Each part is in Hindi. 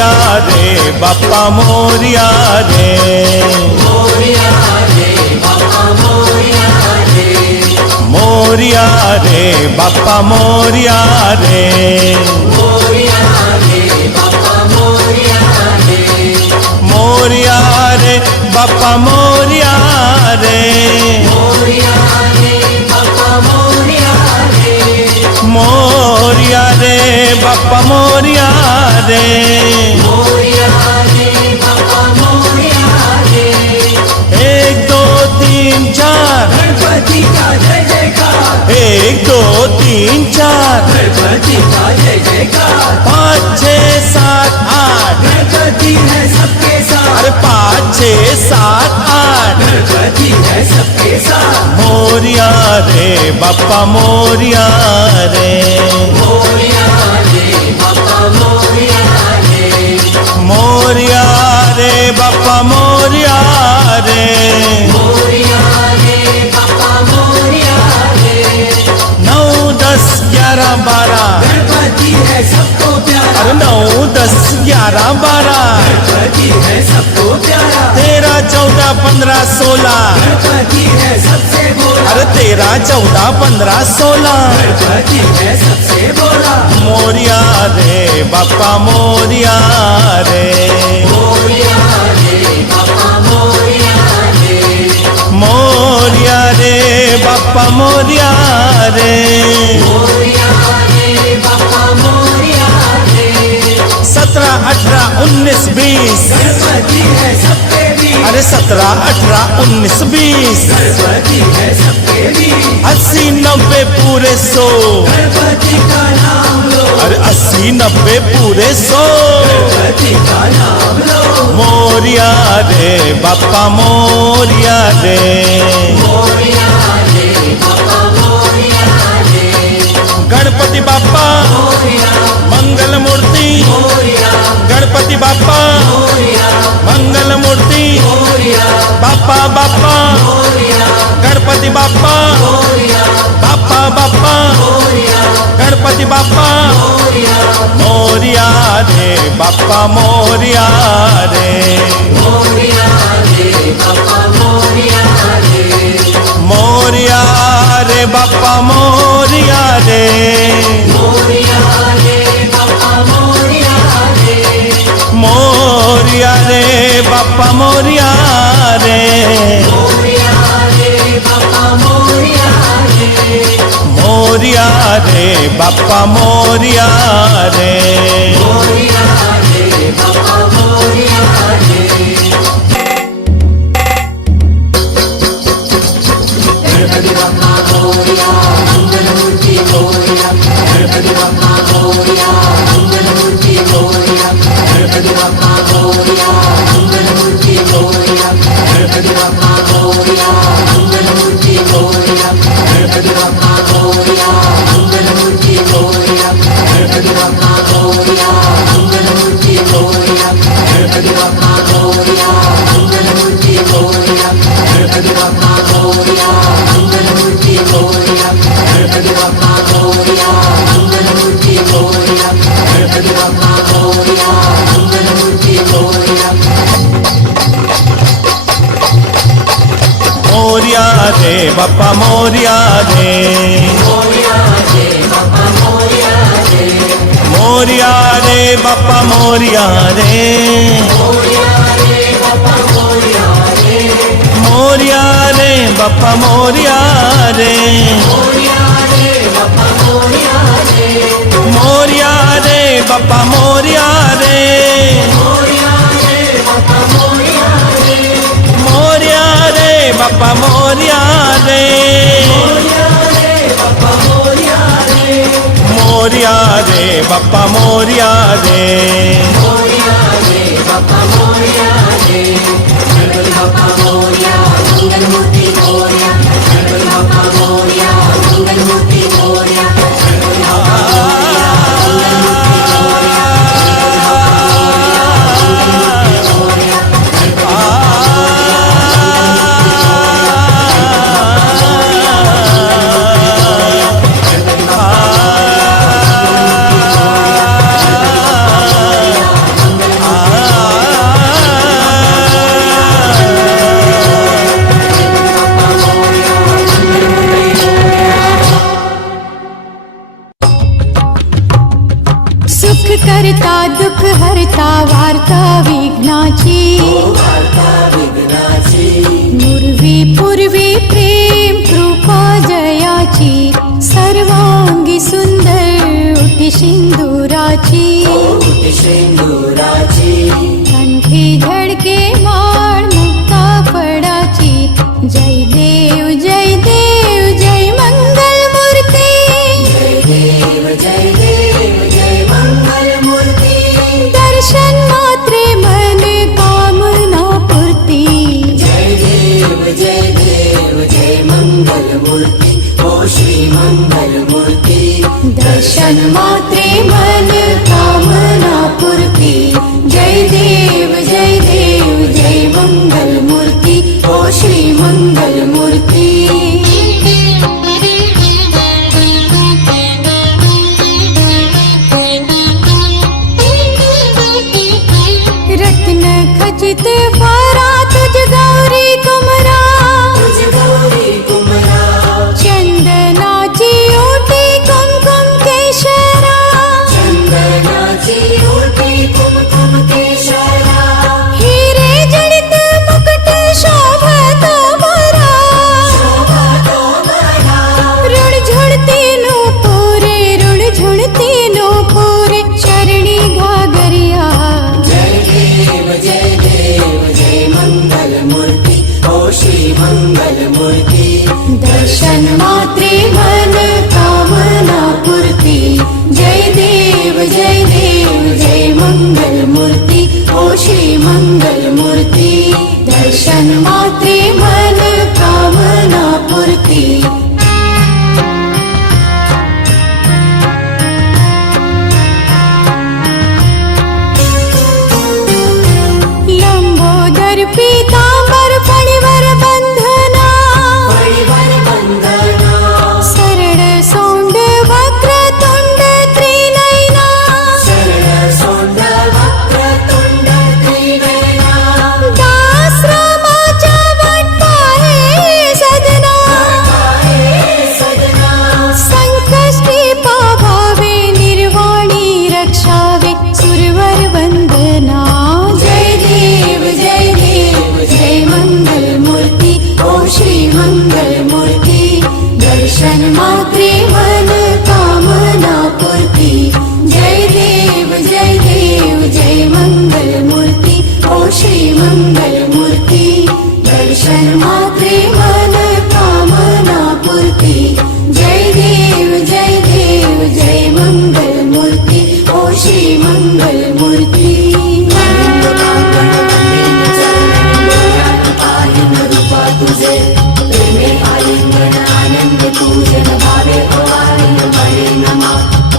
मोरिया रे बाप्पा मोरिया रे, मोरिया रे बाप्पा मोरिया रे, मोरिया रे बाप्पा मोरिया रे, मोरिया रे बाप्पा मोरिया रे, मोरिया रे बाप्पा मोरिया रे, मोरिया रे बाप्पा मोरिया रे, मोरिया रे बाप्पा मोरिया रे, मोरिया रे बाप्पा मोरिया रे। 1 2 3 4 गणपति का जय जयकार, 1 2 3 4 गणपति का जय जयकार, 5 6 7 8 गणपति है सबके साथ, अरे 5 6 7 8 गणपति है सबके साथ। मोरिया रे बाप्पा मोरिया रे, मोरिया रे बाप्पा मोरिया रे, मोरिया रे बाप्पा मोरिया रे, मोरिया रे बाप्पा मोरिया रे। 9 10 11 12 गणपति है सबको प्यारा, अरे 9 10 11 12 गणपति है सबको प्यारा, 13 14 15 16 गणपति है सबसे बोला, अरे 13 14 15 16 गणपति है सबसे बोला। मोरिया रे बाप्पा मोरिया रे, मोरिया रे बाप्पा मोरिया रे, मोरिया रे बाप्पा मोरिया रे, मोरिया रे बाप्पा मोरिया रे। 17 18 19 20 गणपति है सबके बीच, अरे 17 18 19 20 गणपति है सबके बीच, 80 90 पूरे 100 गणपति का नाम लो, अरे 80 90 पूरे 100 गणपति का नाम लो। मोरिया रे बाप्पा मोरिया रे, मोरिया रे बाप्पा मोरिया रे, गणपति बाप्पा मोरिया मंगल मूर्ति, मोरिया गणपति बाप्पा मोरिया मंगल मूर्ति, मोरिया बाप्पा बाप्पा मोरिया गणपति बाप्पा, मोरिया बाप्पा बाप्पा मोरिया गणपति बाप्पा, मोरिया मोरिया रे बाप्पा मोरिया रे, मोरिया रे बाप्पा मोरिया रे, मोरिया रे बाप्पा मोरिया रे, मोरिया रे बाप्पा मोरिया रे, मोरिया रे बाप्पा मोरिया रे, मोरिया रे बाप्पा मोरिया रे, मोरिया रे बाप्पा मोरिया रे, मोरिया रे बाप्पा मोरिया रे। गणपति बाप्पा मोरिया मंगल मूर्ति मोरिया, गणपति बाप्पा मोरिया मंगल मूर्ति मोरिया, गणपति बाप्पा मोरिया मंगल मूर्ति मोरिया, गणपति बाप्पा मोरिया मंगल मूर्ति मोरिया, गणपति बाप्पा मोरिया मंगल मूर्ति मोरिया, गणपति बाप्पा मोरिया मंगल मूर्ति मोरिया, गणपति बाप्पा मोरिया मंगल मूर्ति मोरिया, गणपति बाप्पा मोरिया मंगल मूर्ति मोरिया, गणपति बाप्पा मोरिया मंगल मूर्ति मोरिया, गणपति बाप्पा मोरिया मंगल मूर्ति मोरिया। मोरिया रे बाप्पा मोरिया रे, मोरिया रे बाप्पा मोरिया रे, मोरिया रे बाप्पा मोरिया रे, मोरिया रे बाप्पा मोरिया रे, मोरिया रे बाप्पा मोरिया रे, मोरिया रे बाप्पा मोरिया रे, मोरिया रे बाप्पा मोरिया रे, मोरिया रे बाप्पा मोरिया रे, मोरिया रे बाप्पा मोरिया रे, मोरिया रे बाप्पा मोरिया रे, मोरिया रे बाप्पा मोरिया रे, मोरिया रे बाप्पा मोरिया रे, गणपति बाप्पा मोरिया मंगल मूर्ति मोरिया, गणपति बाप्पा मोरिया मंगल मूर्ति मोरिया, गणपति बाप्पा मोरिया मंगल मूर्ति मोरिया, गणपति बाप्पा मोरिया मोठी शेंदुराची कंठी झळके माळ मुक्ता फळाची जय देव जय देव जय मंगल मूर्ती जय देव जय देव जय मंगल मूर्ती दर्शन मात्रे मन कामना पूर्ती जय देव जय मंगल मूर्ती ओ श्री मंगल मूर्ती दर्शन मात्रे मन कामना पूर्ती जय देव जय मंगल मूर्ती ओ श्री मंगल मूर्ती रत्न खचित फारा तुझ गौरी कुमरा तुझ गौरी कुमरा चंदनाची ओटी कुमकुम केशरा चंदनाची ओटी कुमकुम केशरा हिरे जडित मुकुट शोभत बरा शोभा तो बरा ऋण झुणती नूपुरे ऋण झुणती नूपुरे चरणी घागरिया जय देव जय मंगल मूर्ती ओ श्री मंगल मूर्ती दर्शन मात्रे मन कामना पूर्ती जय देव जय मंगल मूर्ती ओ श्री मंगल मूर्ती दर्शन मात्रे मन कामना पूर्ती लंबोदर पीतांबर फणीवर बंधना परिवर बंधना सरळ सोंड वक्र तुंड त्रिनयना शरण सोंड वक्र तुंड त्रिनयना दासरामाच्या वाटपाहे सदना पाहे सदना संकष्टी पावावे निर्वाणी रक्षावे सुरवर वंदना जय देव जय मंगल मूर्ती ओ श्री मंगल मूर्ती दर्शन मात्रे मन कामना पूर्ती जय देव जय मंगल मूर्ती ओ श्री मंगल मूर्ती दर्शन मात्रे मन कामना पूर्ती जय देव जय मंगल मूर्ती ओ श्री मंगल मूर्ती तुझे प्रेमे आलिंगन आनंद पूजन भावे भवानी बळे नमा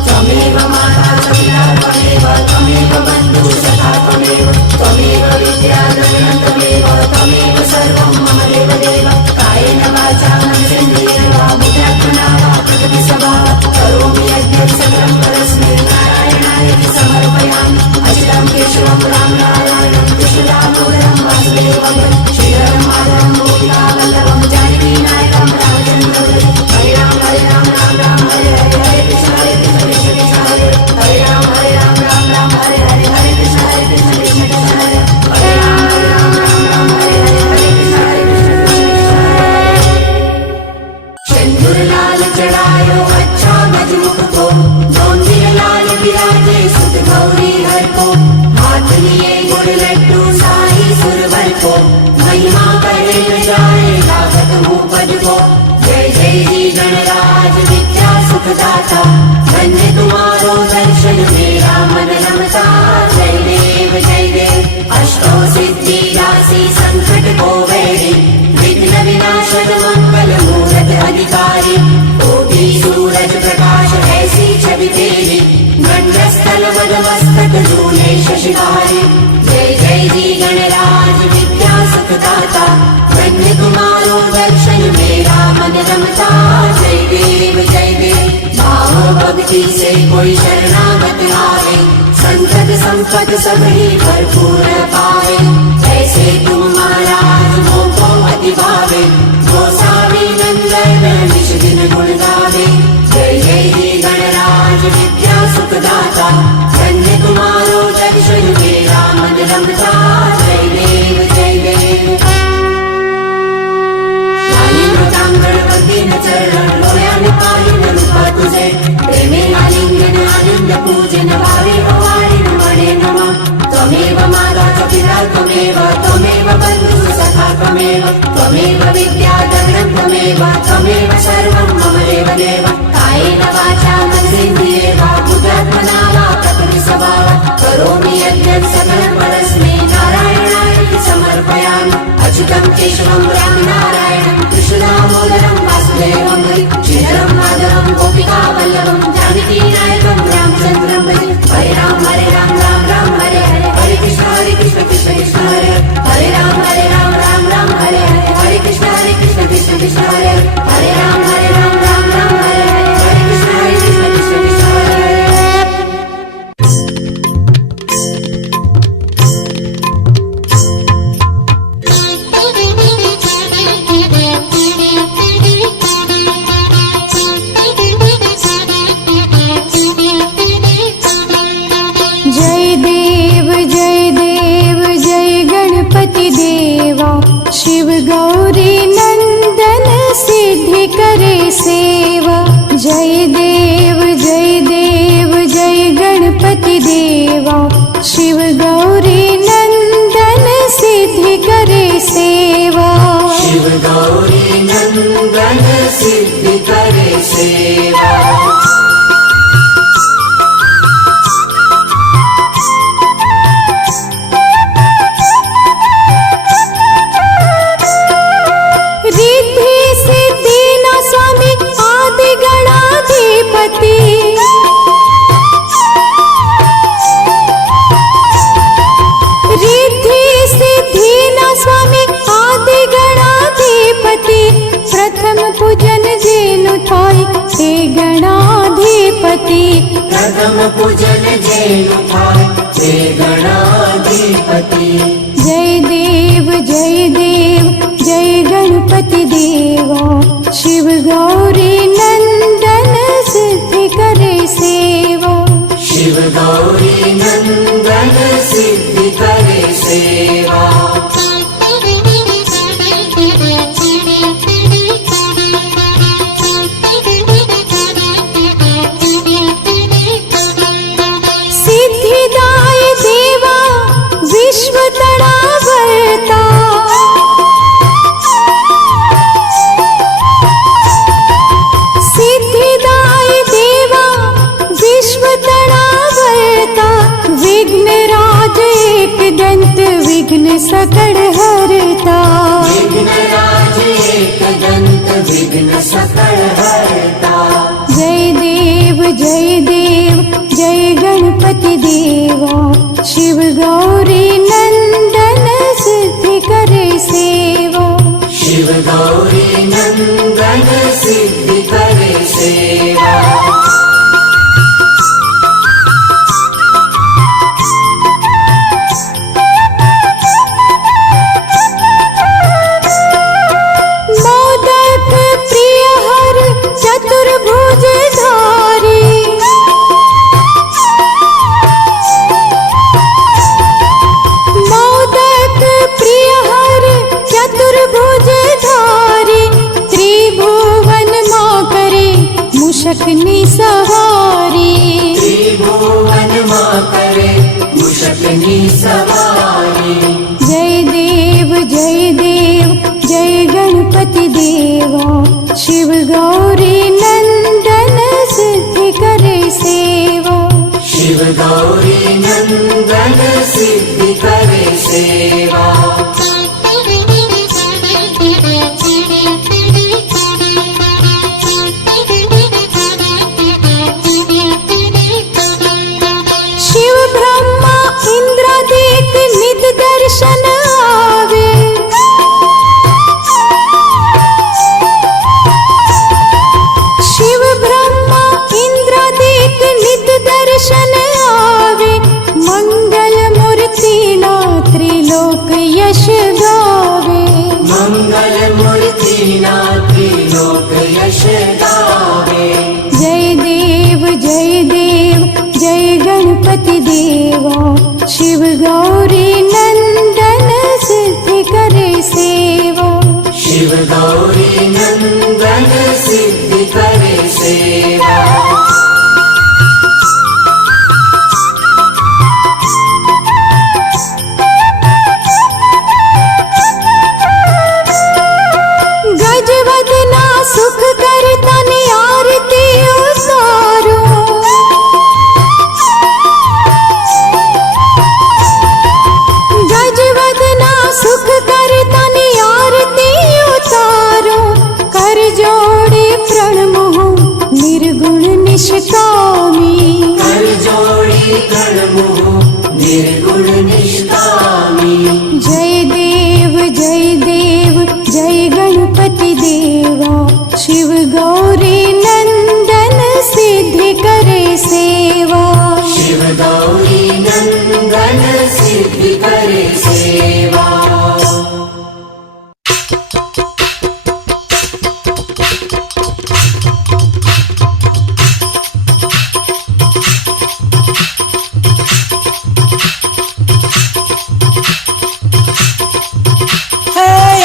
त्वमेव माता च पिता त्वमेव त्वमेव बन्धु सखा त्वमेव विद्या द्रविणं त्वमेव सर्वं मम देव कायेन वाचा मनसेन्द्रियेण वा बुद्ध्यात्मना वा प्रकृति स्वभावात् करोमि यद्यत् सकलं परस्मै नारायणाय समर्पयामि अचिरं केशवं राम नारायणं कृष्णदामोदरं वासुदेवं श्रीधरं माधवं गोपिकावल्लभं जानकीनायकं रामचन्द्रं हरे राम राम राम हरे हरे कृष्ण कृष्ण हरे हरे राम राम हरे हरे कृष्ण कृष्ण हरे हरे राम हरे कृष्ण सिंदूर लाल चढ़ायो अच्छा मजमुख को जोंधीर लाल विराजे सुत गौरी हर को हाथ लिए गुड़ लड्डू साई सुरवर को महिमा करे न जाए लागत मुपद को जय जी गणराज विद्या सुखदाता धन्य तुम्हारो दर्शन मेरा मन रमता जय देव अष्टो सिद्धि राशि संकट को वैरी विघ्न विनाशन मंगल मूरत अधिकारी कोटि सूरज प्रकाश ऐसी छवि तेरी गंडस्थल मदमस्तक झूले शशिहारी जय जी गणराज विद्या सुखदाता धन्य तुम्हारो दर्शन मेरा मन रमता जय देव भाव भक्ति से कोई शरणागत आवे संकट संपद सभी भरपूर पावे ऐसे तुम महाराज मोको अति भावे गोसावी नंदन निश दिन गुण गावे जय जी गणराज विद्या सुखदाता धन्य तुम्हारो दर्शन मेरा मन रमता जय देव गणपती चरण डोळ्याने पाहिलं रूप तुझे प्रेमे आलिंगन आनंद पूजन भावे भवानी त्वमेव माता च पिता त्वमेव त्वमेव बन्धुः सखा त्वमेव त्वमेव विद्या गगनं त्वमेव त्वमेव सर्वं मम देवदेव कायेन वाचा मनसेन्द्रिये वा बुद्ध्यात्मना वा प्रकृति स्वभावात् करोमि यज्ञं सकलं परस्मै नारायणाय समर्पयामि अच्युतं केशवं रामनारायणं कृष्णदामोदरं वासुदेवं हरि श्रीधरं माधवं गोपिकावल्लभं जानकीनायकं रामचन्द्रं भजे हरे राम राम राम हरे हरे हरे कृष्ण कृष्ण कृष्ण हरे हरे राम राम राम हरे हरे हरे कृष्ण कृष्ण कृष्ण हरे हरे राम राम राम हरे हरे हरे कृष्ण कृष्ण कृष्ण हरे हरे जय देव जय गणपति देवा शिव गौरी नंदन सिद्धि करे सेवा जय देव जय गणपति देवा शिव गौरी नंदन सिद्धि करे सेवा शिव गौरी नंदन सिद्धि करे सेवा रिद्धि सिद्धि न स्वामी आदि गणाधिपति रिद्धि सिद्धि न स्वामी आदि गणाधिपति प्रथम पूजन जेनु थाई हे गणाधिपति प्रथम पूजन जेनु थाई हे गणाधिपति जय देव जय गणपति देवा शिव गौरी नंदन सिद्धि करे सेवा शिव गौरी नंदन सिद्धि करे सेवा सिद्धिदाय देवा विश्व तड़ावर्ता सिद्धिदाय देवा विश्व तड़ावर्ता विघ्न राज एक दंत विघ्न सकड़ हरता विघ्न राज एक दंत विघ्न सकल हरता जय देव जय गणपति देवा शिव गौरी नंदन सिद्धि करे सेवा शिव गौरी नंदन सिद्धि करे सेवा मोदक प्रिय हर चतुर्भुज धारी मोदक प्रिय हर चतुर्भुज धारी त्रिभुवन मां करे मुशकनी सवारी त्रिभुवन मां करे मुशकनी सवारी जय देव जय गणपति देवा शिव गौरी नंदन सिद्धि करे सेवा शिव गौरी नंदन सिद्धि करे सेवा शिव ब्रह्मा इंद्रादिक नित दर्शन आवे शिव ब्रह्मा इंद्रादिक नित दर्शन आवे मंगल मूर्ति ना त्रिलोक यश गावे मंगल मूर्ति ना त्रिलोक यश गावे जय देव जय गणपति देवा शिव गौरी नंदन सिद्धि करे सेवा शिव गौरी नंदन सिद्धि करे सेवा करे सेवा।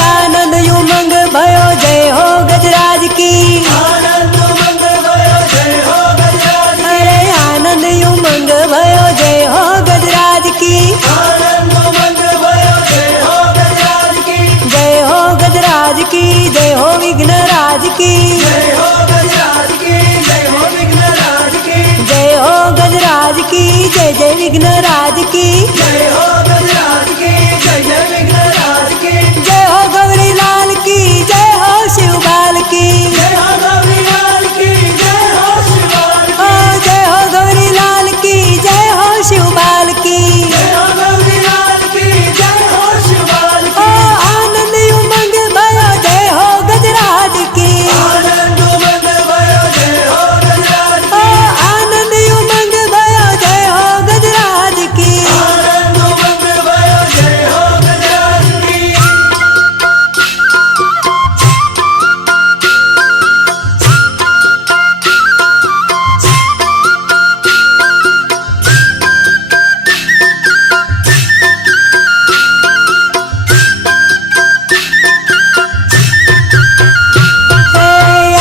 आनंद उमंग भयो जय हो गजराज की। आनंद उमंग भयो जय हो गजराज की। अरे आनंद उमंग भयो जय हो गजराज की। आनंद उमंग भयो जय हो गजराज की। जय हो गजराज की जय हो विघ्नराज की। जय हो गजराज की जय हो विघ्नराज की। जय हो गजराज की जय जय विघ्नराज की। जय हो गजराज की जय जय विघ्नराज की। जय हो गौरी लाल की जय हो शिवबाल की। जय हो गौरी लाल की जय हो शिवबाल की। ओ जय हो गौरी लाल की जय हो शिवबाल की। जय हो गौरी लाल की जय हो शिवबाल ओ की। आनंद उमंग भयो जय हो गजराज की। आनंद उमंग भयो जय हो गजराज ओ की। आनंद उमंग भयो जय हो गजराज की।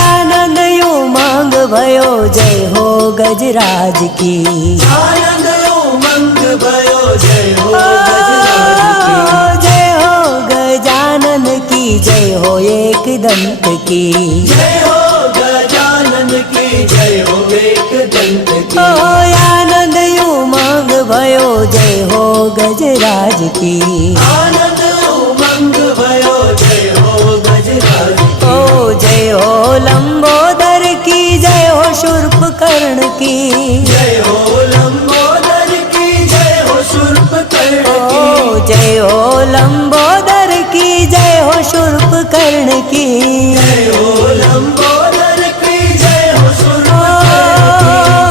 आनंद उमंग भयो जय हो गजराज की। आनंद उमंग भयो जय हो गजराज की। आनंद उमंग भयो जय हो गजराज की। जय हो गजानन की जय हो एक दंत की। जय हो गजानन की जय हो एक दंत ओ की। आनंद उमंग भयो जय हो गजराज की। आनंद उमंग भयो जय हो गजराज की। ओ जय हो लंबोदर की जय हो शूर्पकर्ण की। जय हो लंबोदर की जय हो शूर्पकर्ण ओ की। जय हो लंबोदर की जय हो शूर्पकर्ण की। जय हो लंबोदर की जय हो ओ शूर्पकर्ण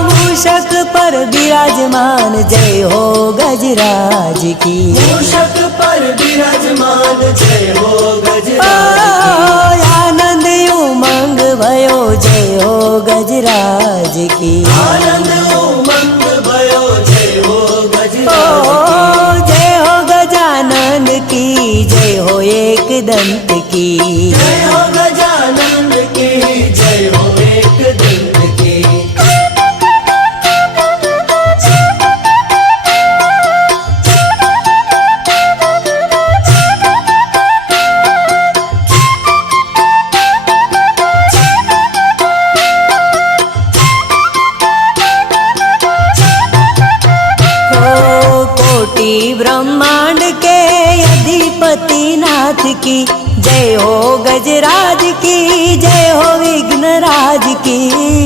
मूषक पर विराजमान जय हो गजराज की। की। मूषक पर विराजमान जय हो ओ गजराज की। आनंद उमंग भयो जय हो गजराज की। आनंद उमंग भयो जय हो ओ गजराज की। जय हो गजानन की जय हो एक दंत की। जय हो गजानन की जय हो एक दंत की। ओ कोटि ब्रह्मांड के अधिपति नाथ की जय हो गजराज की। जय हो विघ्नराज की।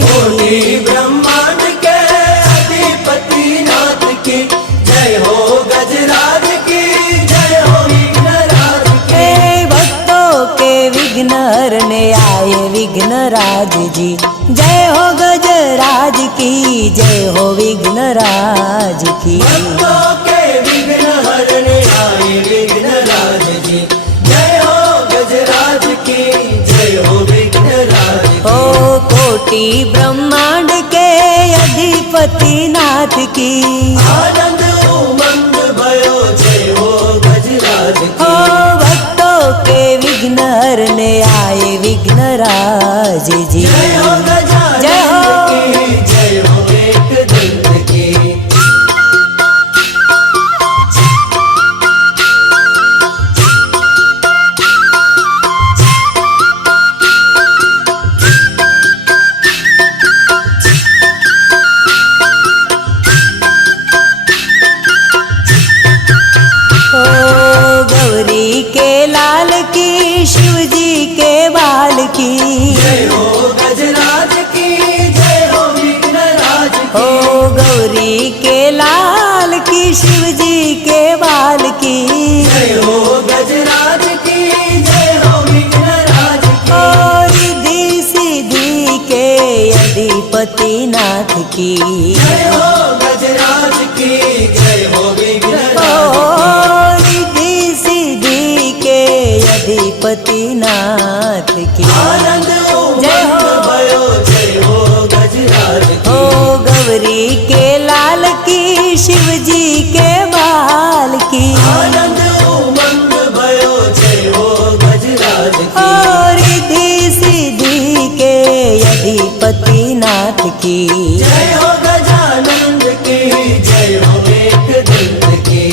कोटि ब्रह्मांड के अधिपति नाथ की जय हो गजराज की। जय हो विघ्नराज की। हे भक्तों के विघ्न हरने आए विघ्नराज जी। जय हो गजराज की जय हो विघ्नराज की। भक्तों के विघ्न हरने आए विघ्नराज जी। जय हो गजराज की जय हो विघ्नराज की। ओ कोटि ब्रह्मांड के अधिपति नाथ की। आनंद उमंग भयो जय हो गजराज ओ की। भक्तों के विघ्न हरने आए विघ्नराज जी। जय हो गजानन जय हो। की जय हो एक दंत की। ओ गौरी के लाल की शिव जी के बाल की। जय हो गजराज की जय हो विघ्नराज ओ की। गौरी के लाल की शिव जी के बाल की। जय हो गजराज की जय हो विघ्नराज की। और रिद्धि सिद्धि के अधिपति नाथ की। जय हो गजराज की जय हो विघ्नराज की। ओ की। जय हो गजानंद की, जय हो एक दंत की।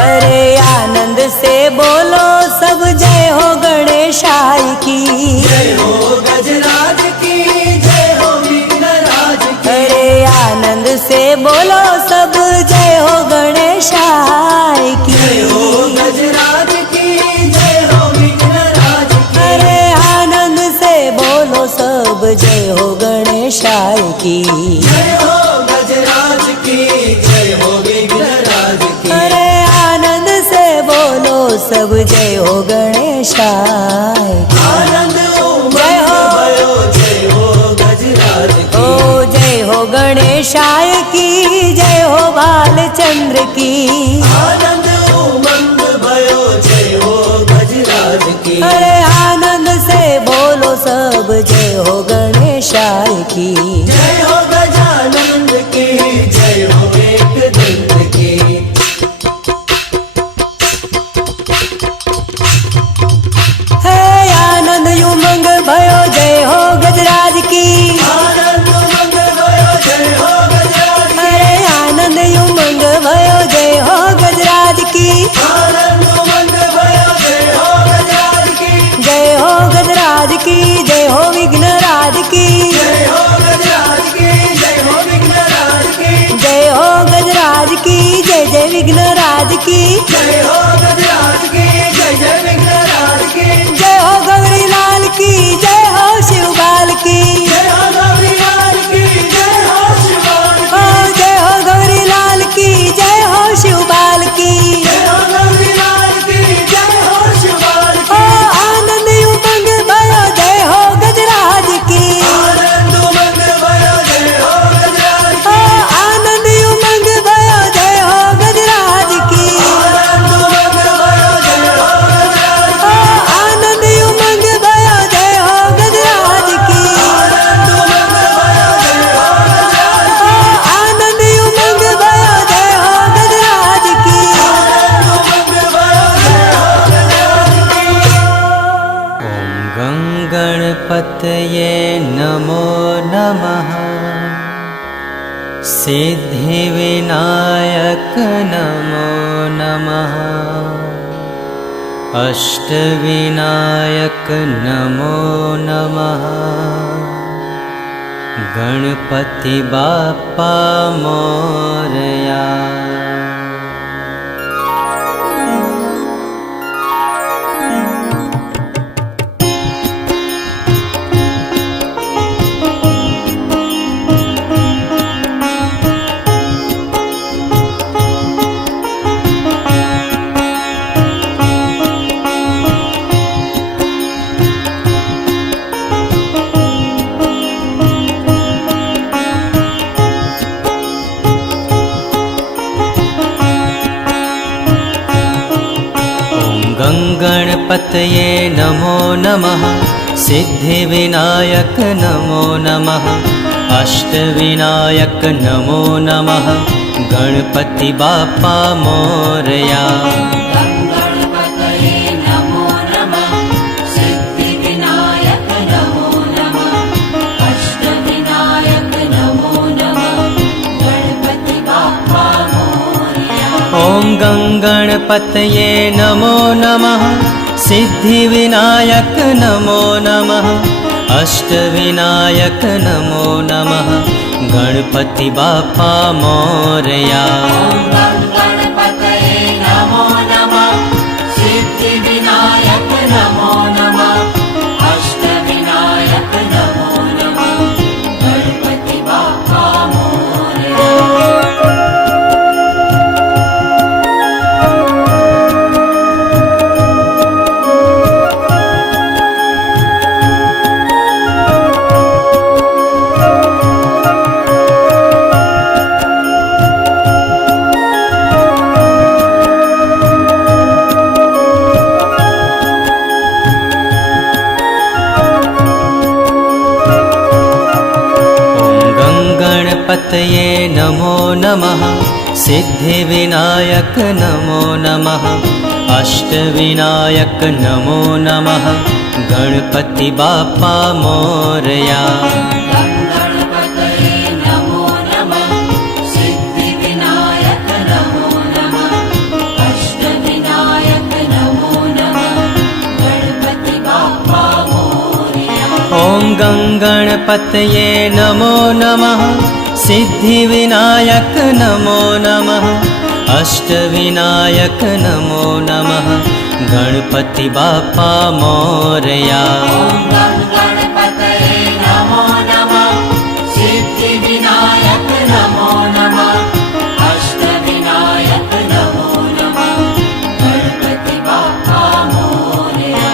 अरे आनंद से बोलो सब जय हो गणेशाय की। जय हो गजराज की, जय हो विघ्नराज की। अरे आनंद से बोलो सब जय हो गणेशाय की। जय हो गजराज की, जय हो विघ्नराज की। अरे आनंद से बोलो सब जय हो गणेशाय की। जय हो गजराज की, जय हो विघ्नराज की। अरे आनंद से बोलो सब जय हो गणेशाय की। आनंद जय उमंग हो। भयो, जय हो गजराज की। ओ जय हो गणेशाय की, जय हो बालचंद्र की। आनंद उमंग भयो, जय हो गजराज की। अरे आनंद से बोलो सब जय हो गणेशाय की। जय हो गजानंद की, जय हो एक दंत की। हे आनंद उमंग भयो, जय हो गजराज की। आनंद उमंग भयो, जय हो गजराज की। अरे आनंद उमंग भयो, जय हो गजराज की। आनंद उमंग भयो, जय हो गजराज की। जय हो गजराज की, जय हो विघ्नराज की। जय हो गजराज की, जय हो विघ्नराज की। जय हो गजराज की, जय जय विघ्नराज की। जय हो गजराज की, जय जय विघ्नराज की। जय हो गौरी लाल की, जय हो शिवबाल की। जय हो गौरी लाल की, जय हो शिवाल ओ जय हो गौरी लाल की, जय हो शिवबाल की। जय हो गौरी लाल की, जय हो शिवाल ओ की। आनंद उमंग भयो, जय हो गजराज की। आनंद उमंग भयो, जय हो गजराज ओ की। आनंद उमंग भयो, जय हो गजराज की। आनंद उमंग भयो, जय हो गजराज ओ की। आनंद उमंग भयो, जय हो गजराज की। आनंद उमंग भयो, जय हो गजराज ओ आनंद उमंग भयो, जय हो गजराज की। उमंग भयो, जय हो गजराज की। ॐ गङ्गणपतये नमो नमः। सिद्धिविनायक नमो नमः। अष्टविनायक नमो नमः। गणपति बाप्पा मोरया। गणपतये नमो नमः। सिद्धिविनायक नमो नमः। अष्टविनायक नमो नमः। गणपति बाप्पा मोरया। गणपतये नमो नमः। सिद्धिविनायक नमो नमः। अष्टविनायक नमो नमः। गणपति बाप्पा मोरया। ॐ गणपतये नमो नमः। सिद्धिविनायक नमो नमः। अष्टविनायक नमो नमः। गणपति बाप्पा मोरया। गणपतये नमो नमः। सिद्धिविनायक नमो नमः। अष्टविनायक नमो नमः। गणपति बाप्पा मोरया। नमः सिद्धिविनायक नमो नमः अष्टविनायक नमो नमः गणपति बाप्पा मोरया। गणपतये नमो नमः सिद्धिविनायक नमो नमः अष्टविनायक नमो नमः गणपति बाप्पा मोरया। ॐ गणपतये नमो नमः सिद्धिविनायक नमो नमः अष्टविनायक नमो नमः गणपति बाप्पा मोरया। गणपतये नमो नमः सिद्धिविनायक नमो नमः अष्टविनायक नमो नमः गणपति बाप्पा मोरया।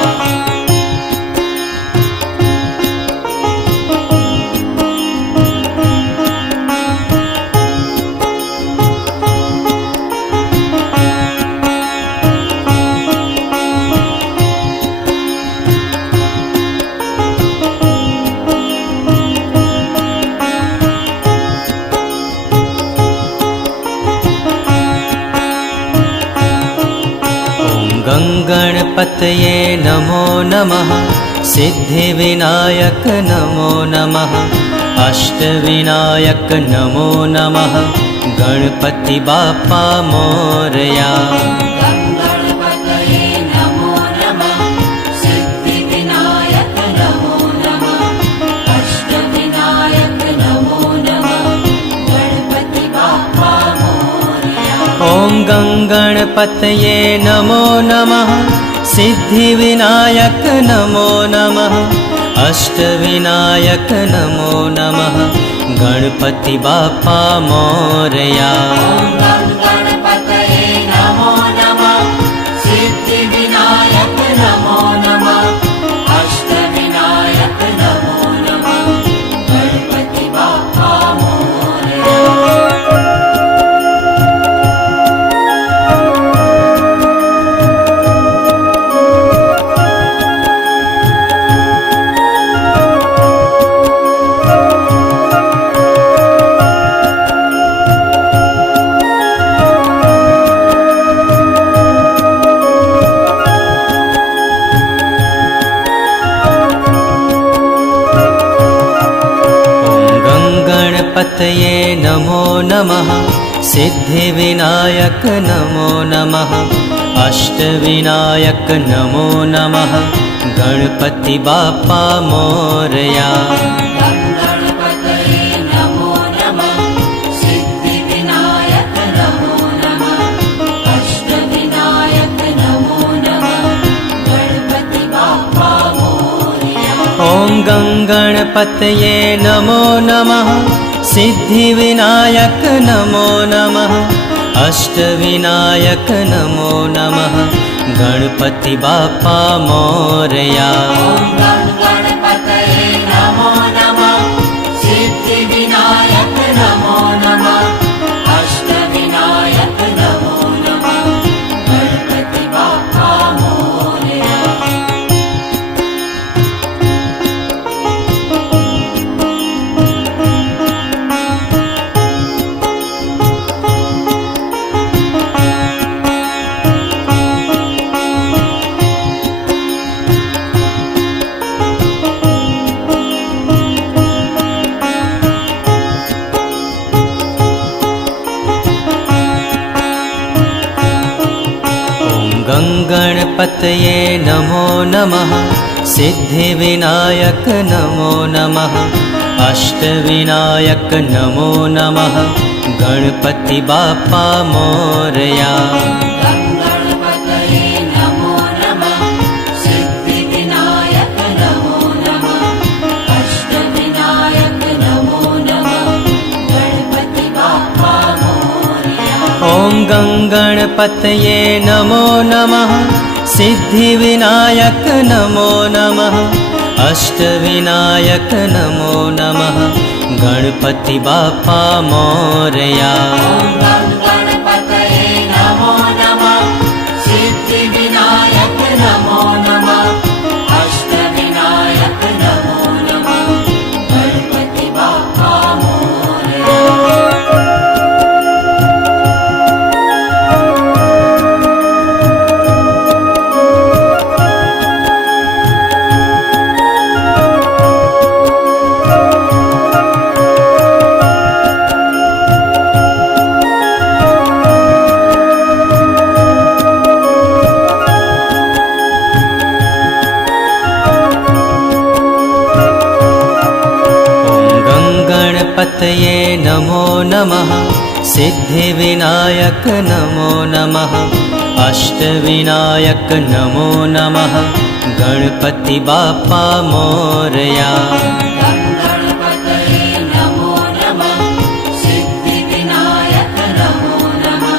गणपतये नमो नमः सिद्धिविनायक नमो नमः अष्टविनायक नमो नमः गणपति बाप्पा मोरया। गणपतये नमो नमः सिद्धिविनायक नमो नमः अष्टविनायक नमो नमः गणपति बाप्पा मोरया। ॐ गणपतये नमो नमः सिद्धिविनायक नमो नमः अष्टविनायक नमो नमः गणपति बाप्पा मोरया। गणपतये नमो नमः सिद्धिविनायक नमो नमः अष्टविनायक नमो नमः गणपति बाप्पा मोरया। गणपतये नमो नमः सिद्धिविनायक नमो नमः अष्टविनायक नमो नमः गणपति बाप्पा मोरया। गणपतये नमो नमः सिद्धिविनायक नमो नमः अष्टविनायक नमो नमः गणपति बाप्पा मोरया। ॐ गणपतये नमो नमः सिद्धिविनायक नमो नमः अष्टविनायक नमो नमः गणपति बाप्पा मोरया। गणपतये नमो नमः सिद्धिविनायक नमो नमः अष्टविनायक नमो नमः गणपति बाप्पा मोरया। गणपतये नमो नमः सिद्धिविनायक नमो नमः अष्टविनायक नमो नमः गणपति बाप्पा मोरया। गणपतये नमो नमः सिद्धिविनायक नमो नमः अष्टविनायक नमो नमः गणपति बाप्पा मोरया। ॐ गणपतये नमो नमः सिद्धिविनायक नमो नमः अष्टविनायक नमो नमः गणपति बाप्पा मोरया। गणपतये नमो नमः सिद्धिविनायक नमो नमः अष्टविनायक नमो नमः गणपति बाप्पा मोरया। गङ्गणपतये नमो नमः सिद्धिविनायक नमो नमः अष्टविनायक नमो नमः गणपति बाप्पा मोरया। गणपतये नमो नमः सिद्धिविनायक नमो नमः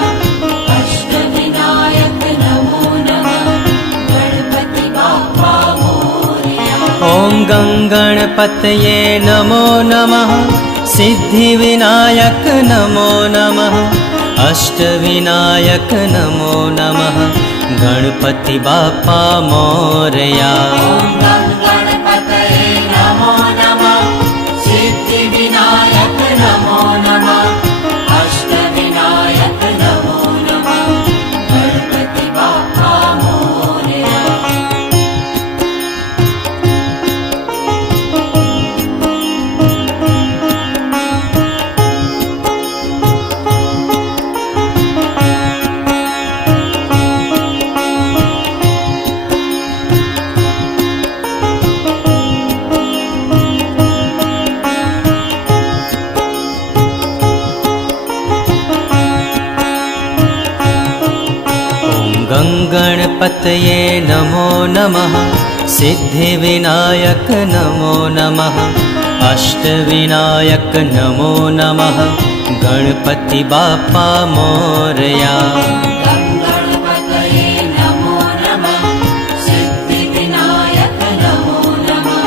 अष्टविनायक नमो नमः गणपति बाप्पा मोरया। ॐ गङ्गणपतये नमो नमः सिद्धिविनायक नमो नमः अष्टविनायक नमो नमः गणपति बाप्पा मोरया। गणपतये नमो नमः सिद्धिविनायक नमो नमः अष्टविनायक नमो नमः गणपति बाप्पा मोरया। गणपतये नमो नमः सिद्धिविनायक नमो नमः अष्टविनायक नमो नमः गणपति बाप्पा मोरया। गणपतये नमो नमः सिद्धिविनायक नमो नमः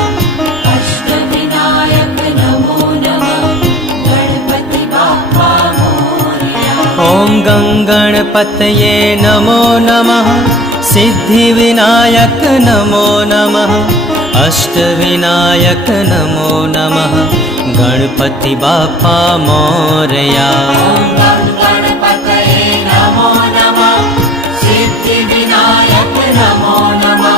अष्टविनायक नमो नमः गणपति बाप्पा मोरया। ॐ गङ्गणपतये नमो नमः सिद्धिविनायक नमो नमः अष्टविनायक नमो नमः गणपति बाप्पा मोरया। गणपतये नमो नमः सिद्धिविनायक नमो नमः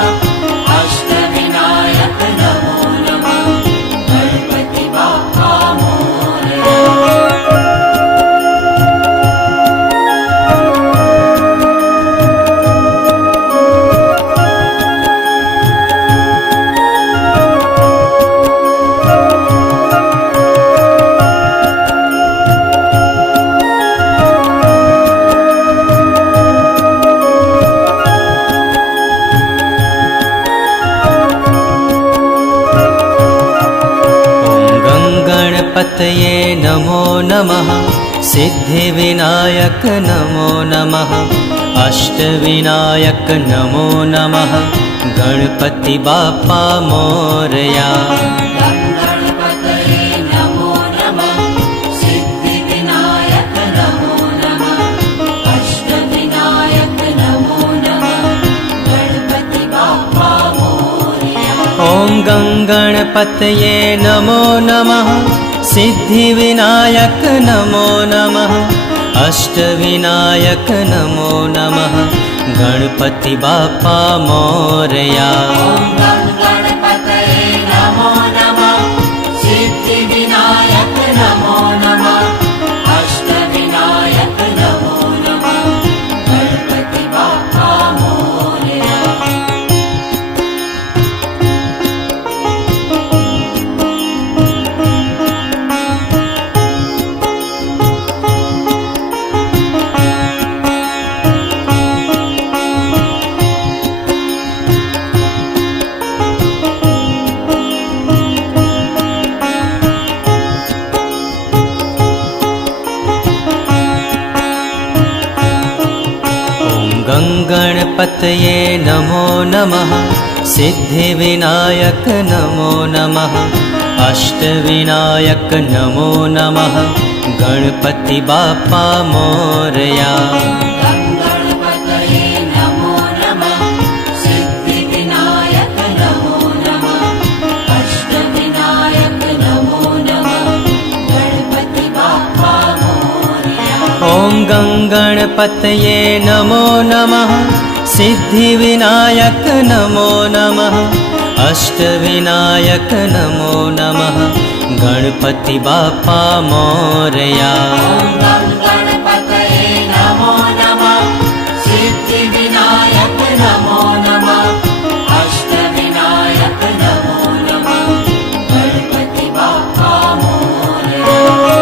अष्टविनायक नमो नमः गणपति बाप्पा मोरया। गणपतये नमो नमः सिद्धिविनायक नमो नमः अष्टविनायक नमो नमः गणपति बाप्पा मोरया। गणपतये नमो नमः सिद्धिविनायक नमो नमः अष्टविनायक नमो नमः गणपति बाप्पा मोरया। ॐ गङ्गणपतये नमो नमः सिद्धिविनायक नमो नमः अष्टविनायक नमो नमः गणपति बाप्पा मोरया। गणपतये नमो नमः सिद्धिविनायक नमो नमः अष्टविनायक नमो नमः गणपति बाप्पा मोरया। गणपतये नमो नमः सिद्धिविनायक नमो नमः अष्टविनायक नमो नमः गणपति बाप्पा मोरया। गणपतये नमो नमः सिद्धिविनायक नमो नमः अष्टविनायक नमो नमः गणपति बाप्पा मोरया। ॐ गङ्गणपतये नमो नमः सिद्धिविनायक नमो नमः अष्टविनायक नमो नमः गणपति बाप्पा मोरया। गणपतये नमो नमः सिद्धिविनायक नमो नमः अष्टविनायक नमो नमः गणपति बाप्पा मोरया।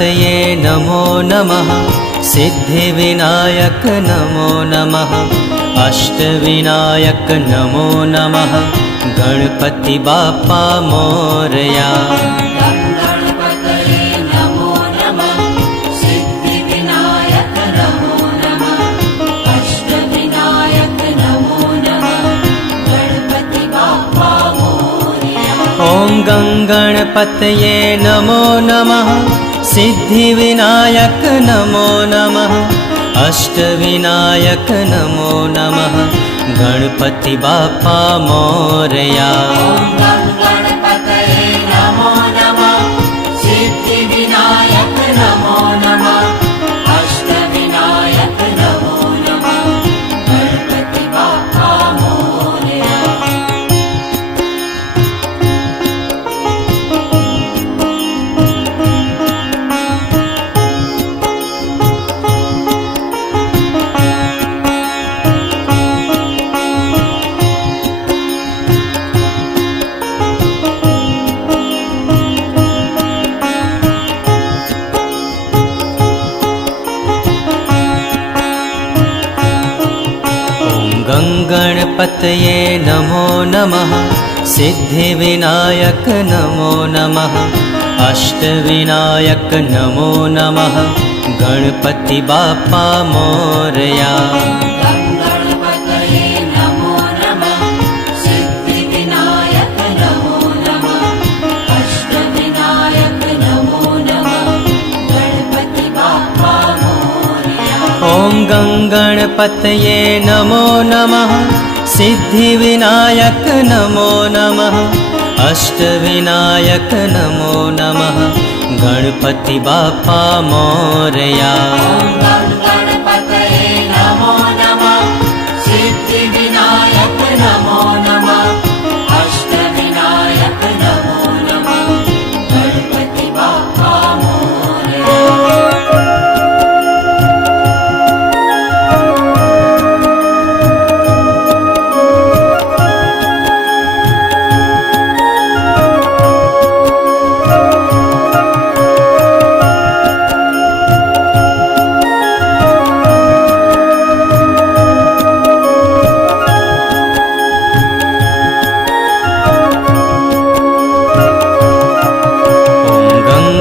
गङ्गणपतये नमो नमः सिद्धिविनायक नमो नमः अष्टविनायक नमो नमः गणपति बाप्पा मोरया। गणपतये नमो नमः सिद्धिविनायक नमो नमः अष्टविनायक नमो नमः गणपति बाप्पा मोरया। ॐ गङ्गणपतये नमो नमः सिद्धिविनायक नमो नमः अष्टविनायक नमो नमः गणपति बाप्पा मोरया। गणपतये नमो नमः सिद्धिविनायक नमो नमः अष्टविनायक नमो नमः गणपति बाप्पा मोरया। गणपतये नमो नमः सिद्धिविनायक नमो नमः अष्टविनायक नमो नमः गणपति बाप्पा मोरया। गणपतये नमो नमः सिद्धिविनायक नमो नमः अष्टविनायक नमो नमः गणपति बाप्पा मोरया। ॐ गङ्गणपतये नमो नमः सिद्धिविनायक नमो नमः अष्टविनायक नमो नमः गणपति बाप्पा मोरया। गणपतये नमो नमः सिद्धिविनायक नमो नमः अष्टविनायक नमो नमः गणपति बाप्पा मोरया।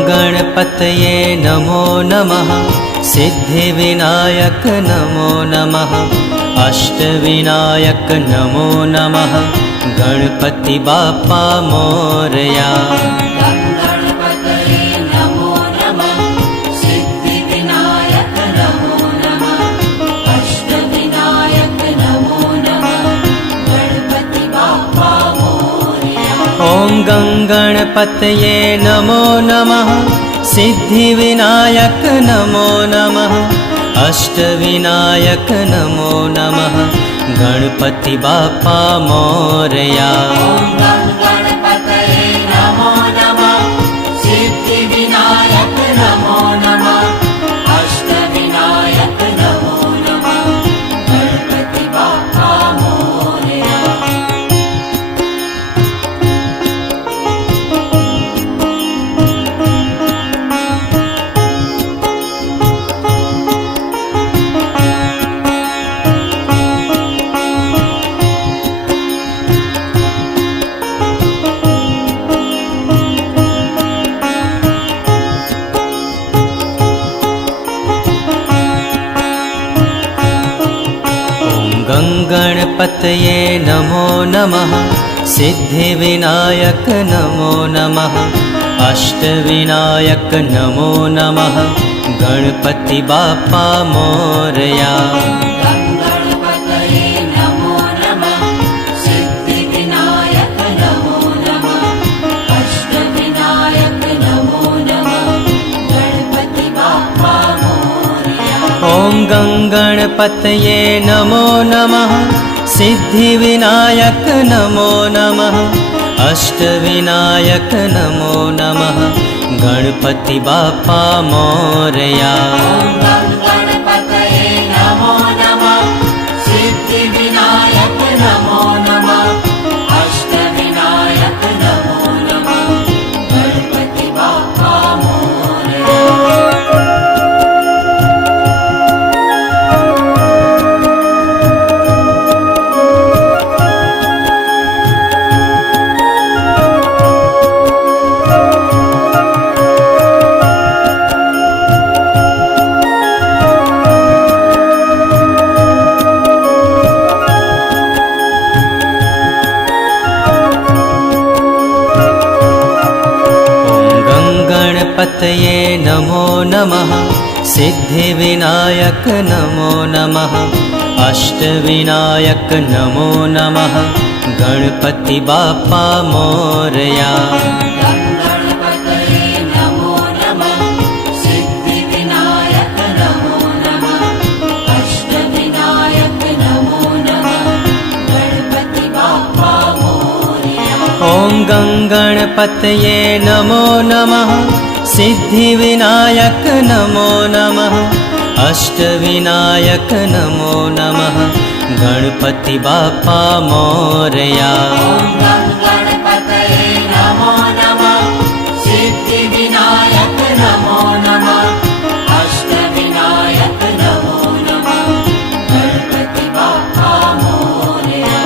गणपतये नमो नमः सिद्धिविनायक नमो नमः अष्टविनायक नमो नमः गणपति बाप्पा मोरया। गणपतये नमो नमः सिद्धिविनायक नमो नमः अष्टविनायक नमो नमः गणपति बाप्पा मोरया। ॐ गङ्गणपतये नमो नमः सिद्धिविनायक नमो नमः अष्टविनायक नमो नमः गणपति बाप्पा मोरया। गणपतये नमो नमः सिद्धिविनायक नमो नमः अष्टविनायक नमो नमः गणपति बाप्पा मोरया। गणपतये नमो नमः सिद्धिविनायक नमो नमः अष्टविनायक नमो नमः गणपति बाप्पा मोरया। गणपतये नमो नमः सिद्धिविनायक नमो नमः अष्टविनायक नमो नमः गणपति बाप्पा मोरया। ॐ गङ्गणपतये नमो नमः सिद्धिविनायक नमो नमः अष्टविनायक नमो नमः गणपति बाप्पा मोरया। गणपतये नमो नमः सिद्धिविनायक नमो नमः अष्टविनायक नमो नमः गणपति बाप्पा मोरया। नमः सिद्धिविनायक नमो नमः अष्टविनायक नमो नमः गणपति बाप्पा मोरया। गणपतये नमो नमः सिद्धिविनायक नमो नमः अष्टविनायक नमो नमः गणपति बाप्पा मोरया। ॐ गणपतये नमो नमः सिद्धिविनायक नमो नमः अष्टविनायक नमो नमः गणपति बाप्पा मोरया। गणपतये नमो नमः सिद्धिविनायक नमो नमः अष्टविनायक नमो नमः गणपति बाप्पा मोरया।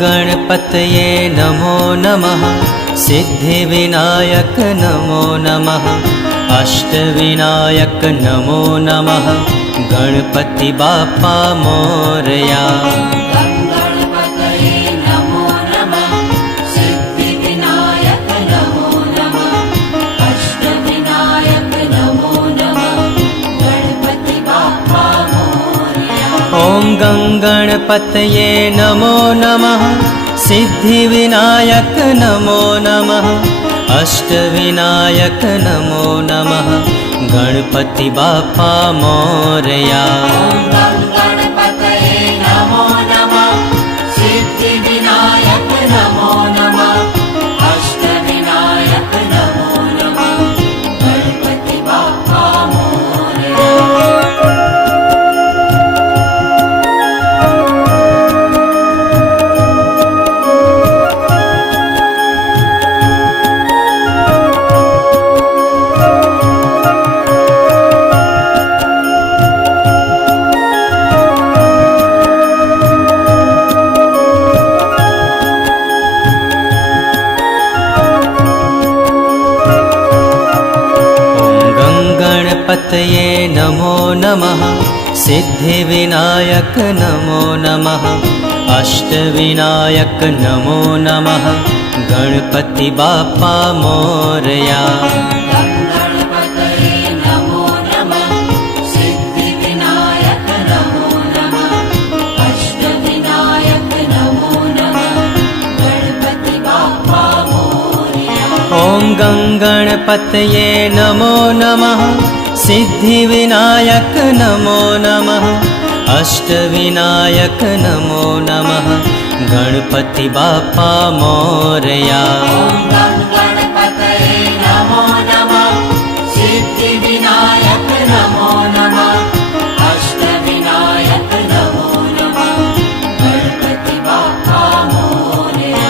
गणपतये नमो नमः सिद्धिविनायक नमो नमः अष्टविनायक नमो नमः गणपति बाप्पा मोरया। गणपतये नमो नमः सिद्धिविनायक नमो नमः अष्टविनायक नमो नमः गणपति बाप्पा मोरया। ॐ गणपतये नमो नमः सिद्धिविनायक नमो नमः अष्टविनायक नमो नमः गणपति बाप्पा मोरया। गणपतये नमो नमः सिद्धिविनायक नमो नमः अष्टविनायक नमो नमः गणपति बाप्पा मोरया। गणपतये नमो नमः सिद्धिविनायक नमो नमः अष्टविनायक नमो नमः गणपति बाप्पा मोरया। गणपतये नमो नमः सिद्धिविनायक नमो नमः अष्टविनायक नमो नमः गणपति बाप्पा मोरया। ॐ गणपतये नमो नमः सिद्धिविनायक नमो नमः अष्टविनायक नमो नमः गणपति बाप्पा मोरया। गणपतये नमो नमः सिद्धिविनायक नमो नमः अष्टविनायक नमो नमः गणपति बाप्पा मोरया।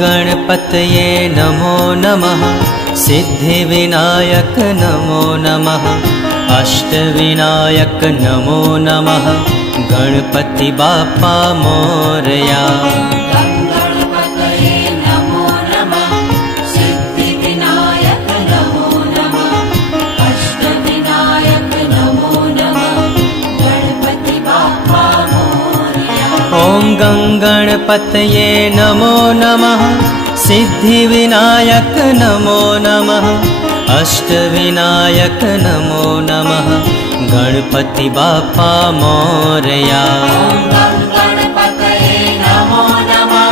गणपतये नमो नमः सिद्धिविनायक नमो नमः अष्टविनायक नमो नमः गणपति बाप्पा मोरया। गणपतये नमो नमः सिद्धिविनायक नमो नमः अष्टविनायक नमो नमः गणपति बाप्पा मोरया। ॐ गणपतये नमो नमः सिद्धिविनायक नमो नमः अष्टविनायक नमो नमः गणपति बाप्पा मोरया। गणपतये नमो नमः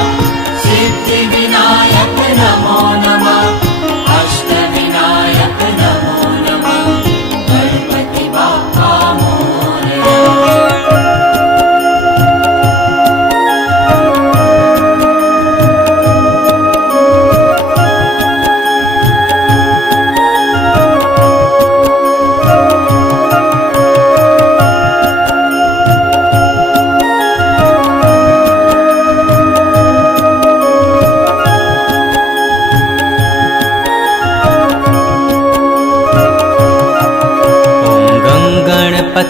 सिद्धिविनायक नमो नमः अष्टविनायक नमो नमः गणपति बाप्पा मोरया।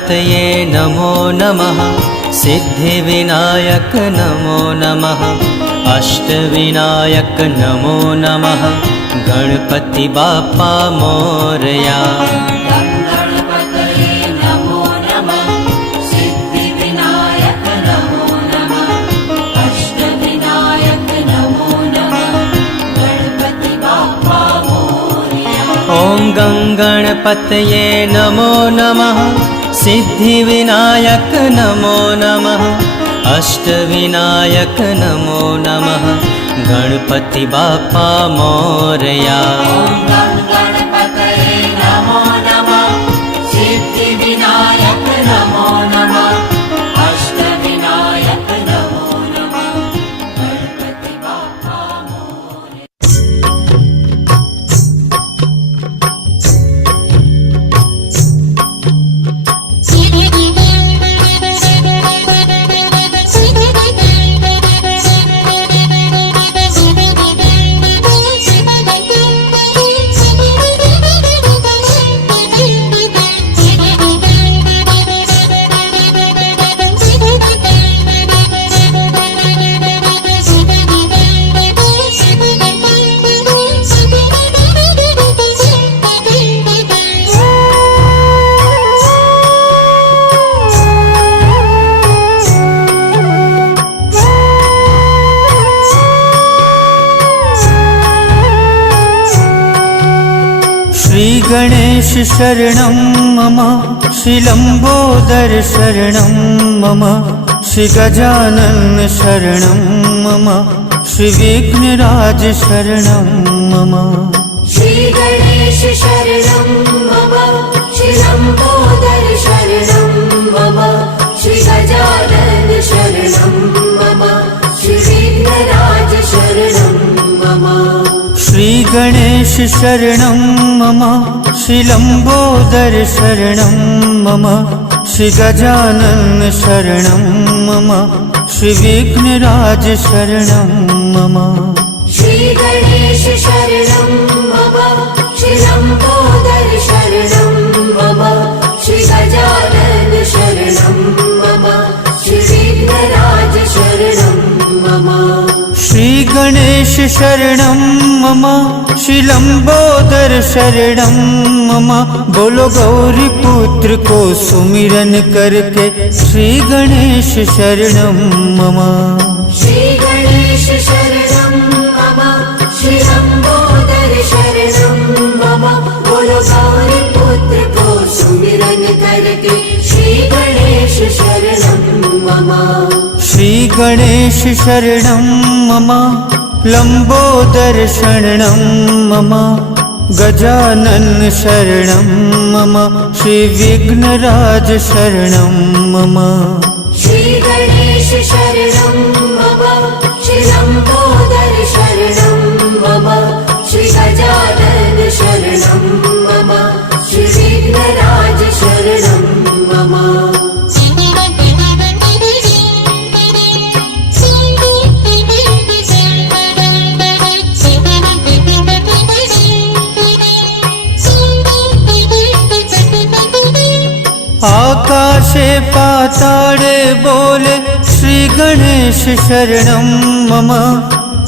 गणपतये नमो नमः सिद्धिविनायक नमो नमः अष्टविनायक नमो नमः गणपति बाप्पा मोरया। गणपतये नमो नमः सिद्धिविनायक नमो नमः अष्टविनायक नमो नमः गणपति बाप्पा मोरया। ॐ गणपतये नमो नमः सिद्धिविनायक नमो नमः अष्टविनायक नमो नमः गणपति बाप्पा मोरया। गणपतये नमो नमः सिद्धिविनायक नमो नमः अष्टविनायक नमो नमः गणपति बाप्पा मोरया। गणेश शरणं मम श्रीलम्बोदर शरणं मम श्रीगजानन शरणं मम श्रीविघ्नराज शरणं मम। श्रीगणेश शरणं मम श्रीलम्बोदर शरणं मम श्रीगजानन शरणं मम श्रीविघ्नराज शरणं मम। श्रीगणेश शरणं मम श्रीलम्बोदर शरणं मम श्रीगजानन शरणं मम श्रीविघ्नराज शरणं मम। श्रीगणेश शरणं मम श्रीलम्बोदर शरणं मम श्रीगजानन शरणं मम श्रीविघ्नराज शरणं मम। श्रीगणेश शरणं मम श्रीलम्बोदर शरणं मम बोलो गौरी पुत्र को सुमिरन करके श्री गणेश शरणं मम। श्रीगणेश शरणं मम श्रीलम्बोदर शरणं मम बोलो गौरी पुत्र को सुमिरन करके श्री गणेश शरणं मम। श्री गणेश शरणं मम लम्बोदर शरणं मम गजानन शरणं मम श्रीविघ्नराज शरणं मम। श्रीगणेश शरणं मम श्रीलम्बोदर शरणं मम श्रीगजानन शरणं मम श्रीविघ्नराज शरणं मम। आकाशे पाताळे बोले श्री गणेश शरणं मम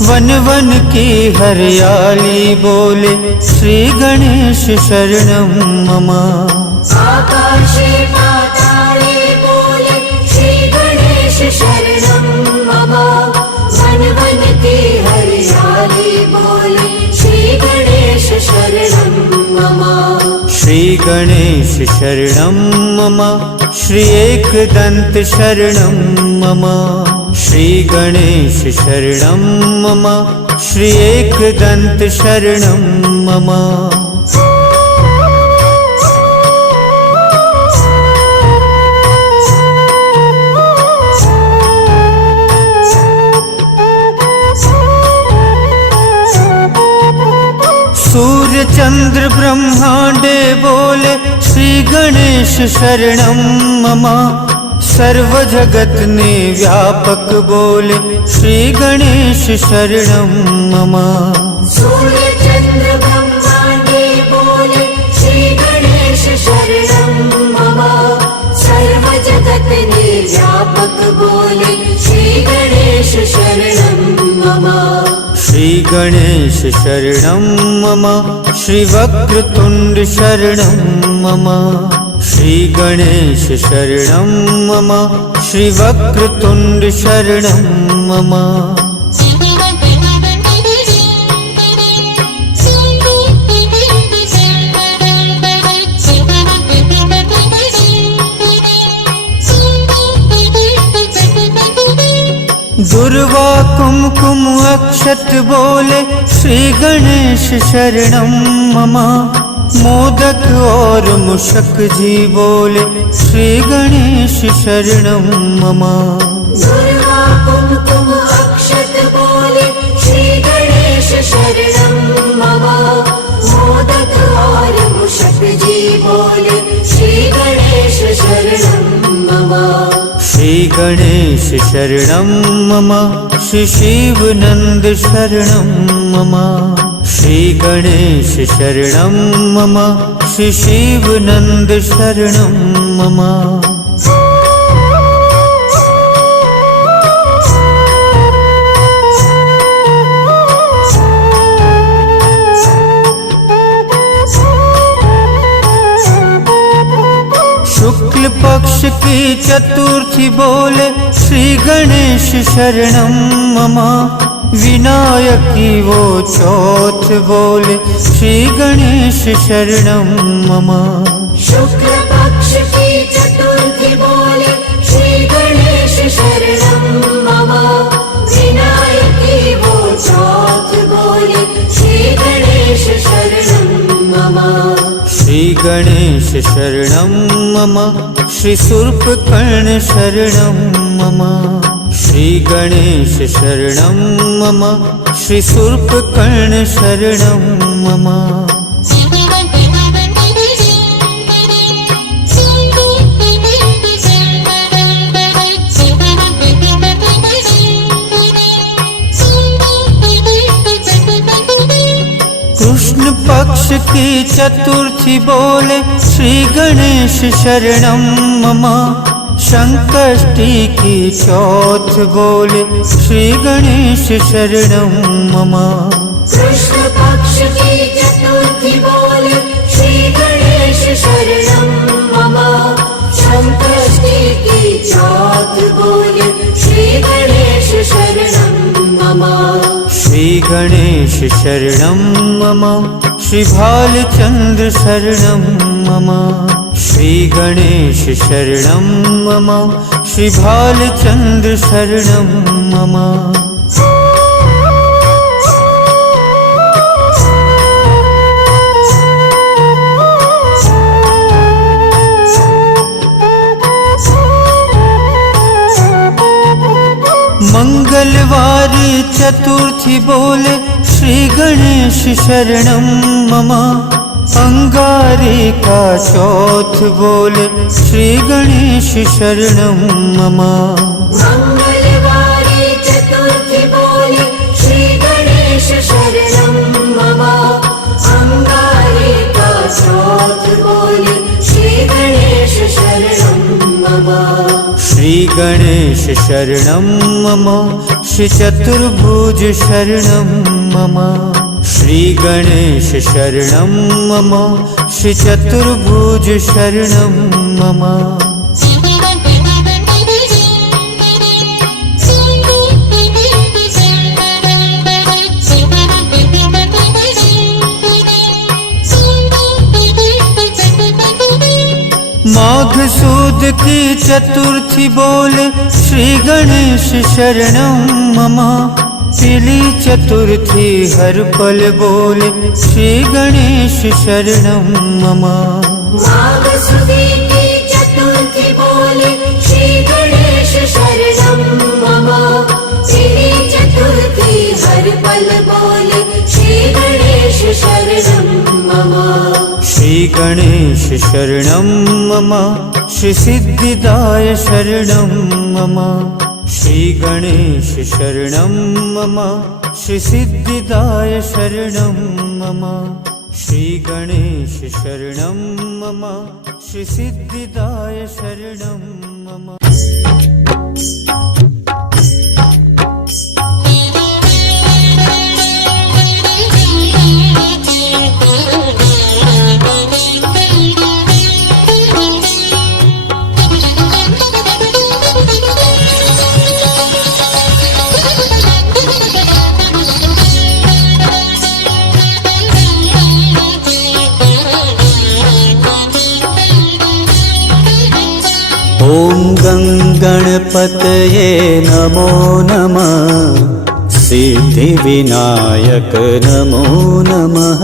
वन वन की हरियाली बोले श्री गणेश शरणं मम। आकाशे पाताळे बोले श्री गणेश शरणं मम वन वन की हरियाली बोले श्री गणेश शरणं मम। श्री गणेश शरणं मम श्री एकदंत शरणं मम। श्री गणेश शरणं मम श्री एकदंत शरणं मम। सूर्य चंद्र ब्रह्मांडे बोले श्री गणेश शरणं मम सर्व जगत ने व्यापक बोले श्री गणेश शरणं मम। सूर्य चंद्र ब्रह्मांडे बोले श्री गणेश शरणं मम व्यापक बोले श्री गणेश शरणं मम श्रीगणेश शरणं मम श्रीवक्रतुण्ड शरणं मम श्रीगणेश शरणं मम श्रीवक्रतुण्ड शरणं मम दुर्वा कुमकुम अक्षत बोले श्री गणेश शरणं मम मोदक और मुशक जी बोले श्री गणेश शरणं मम दुर्वा कुमकुम अक्षत बोले श्री गणेश शरणं मम मोदक और मुशक जी बोले श्री गणेश शरणं मम श्री गणेश शरणं मम श्री शिवनंद शरणं मम श्री गणेश शरणं मम श्री शिवनंद शरणं मम शुक्ल पक्ष की चतुर्थी बोले श्री गणेश शरणं मम विनायकी वो चौथ बोले श्री गणेश शरणं मम शुक्ल पक्ष की चतुर्थी बोले श्री गणेश शरणं मम विनायकी वो चौथ बोले श्री गणेश शरणं मम श्री गणेश शरणं मम श्री शूर्पकर्ण शरणं मम श्री गणेश शरणं मम श्री शूर्पकर्ण शरणं मम कृष्ण पक्ष की चतुर्थी बोले श्री गणेश शरणं मम संकष्टी की चौथ बोले श्री गणेश शरणं मम कृष्ण पक्ष की चतुर्थी बोले श्री गणेश शरणं मम संकष्टी की चौथ बोले श्री गणेश शरणं मम श्री गणेश शरणं मम श्री भालचंद्र शरणं मम श्री गणेश शरणं मम श्री भालचंद्र शरणं मम मंगलवार चतुर्थी बोले श्री गणेश शरणं मम अंगारिका चौथ बोले श्री गणेश शरणं मम मंगलवारे चतुर्थी बोले श्री गणेश शरणं मम अंगारिका चौथ बोले श्री गणेश शरणं मम श्री गणेश शरणं मम श्री चतुर्भुज शरणं मम श्री गणेश शरणं मम श्री चतुर्भुज शरणं मम माघ सुद की चतुर्थी बोले श्री गणेश शरणं मम पीली चतुर्थी हर पल बोले श्री गणेश शरणं मम माघ सुदी की चतुर्थी बोले श्री गणेश शरणं मम पीली चतुर्थी हर पल बोले श्री गणेश शरणं मम श्री गणेश शरणं मम श्री सिद्धिदाय शरणं मम श्री गणेश शरणं मम श्री सिद्धिदाय शरणं मम श्री गणेश शरणं मम श्री सिद्धिदाय शरणं मम ॐ गणपतये नमो नमः सिद्धिविनायक नमो नमः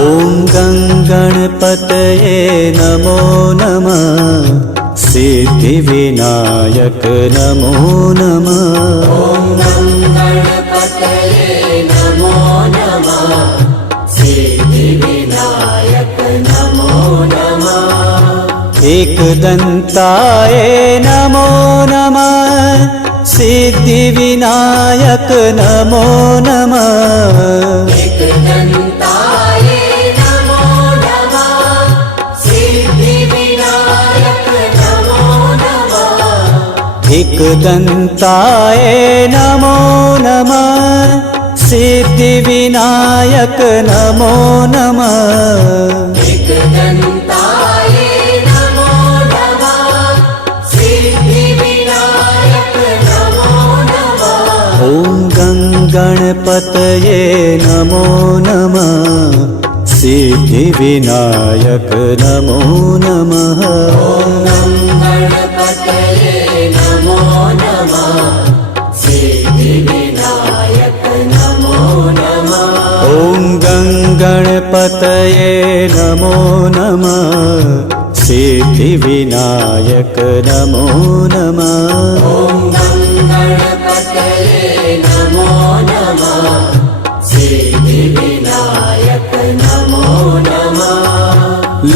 ॐ गणपतये नमो नमः सिद्धिविनायक नमो नमः एकदन्ताय नमो नमः सिद्धिविनायक नमो नमः एकदन्ताय नमो नमः सिद्धिविनायक नमो नमः ॐ गणपतये नमो नमः सिद्धिविनायक नमो नमः ॐ गणपतये नमो नमः सिद्धिविनायक नमो नमः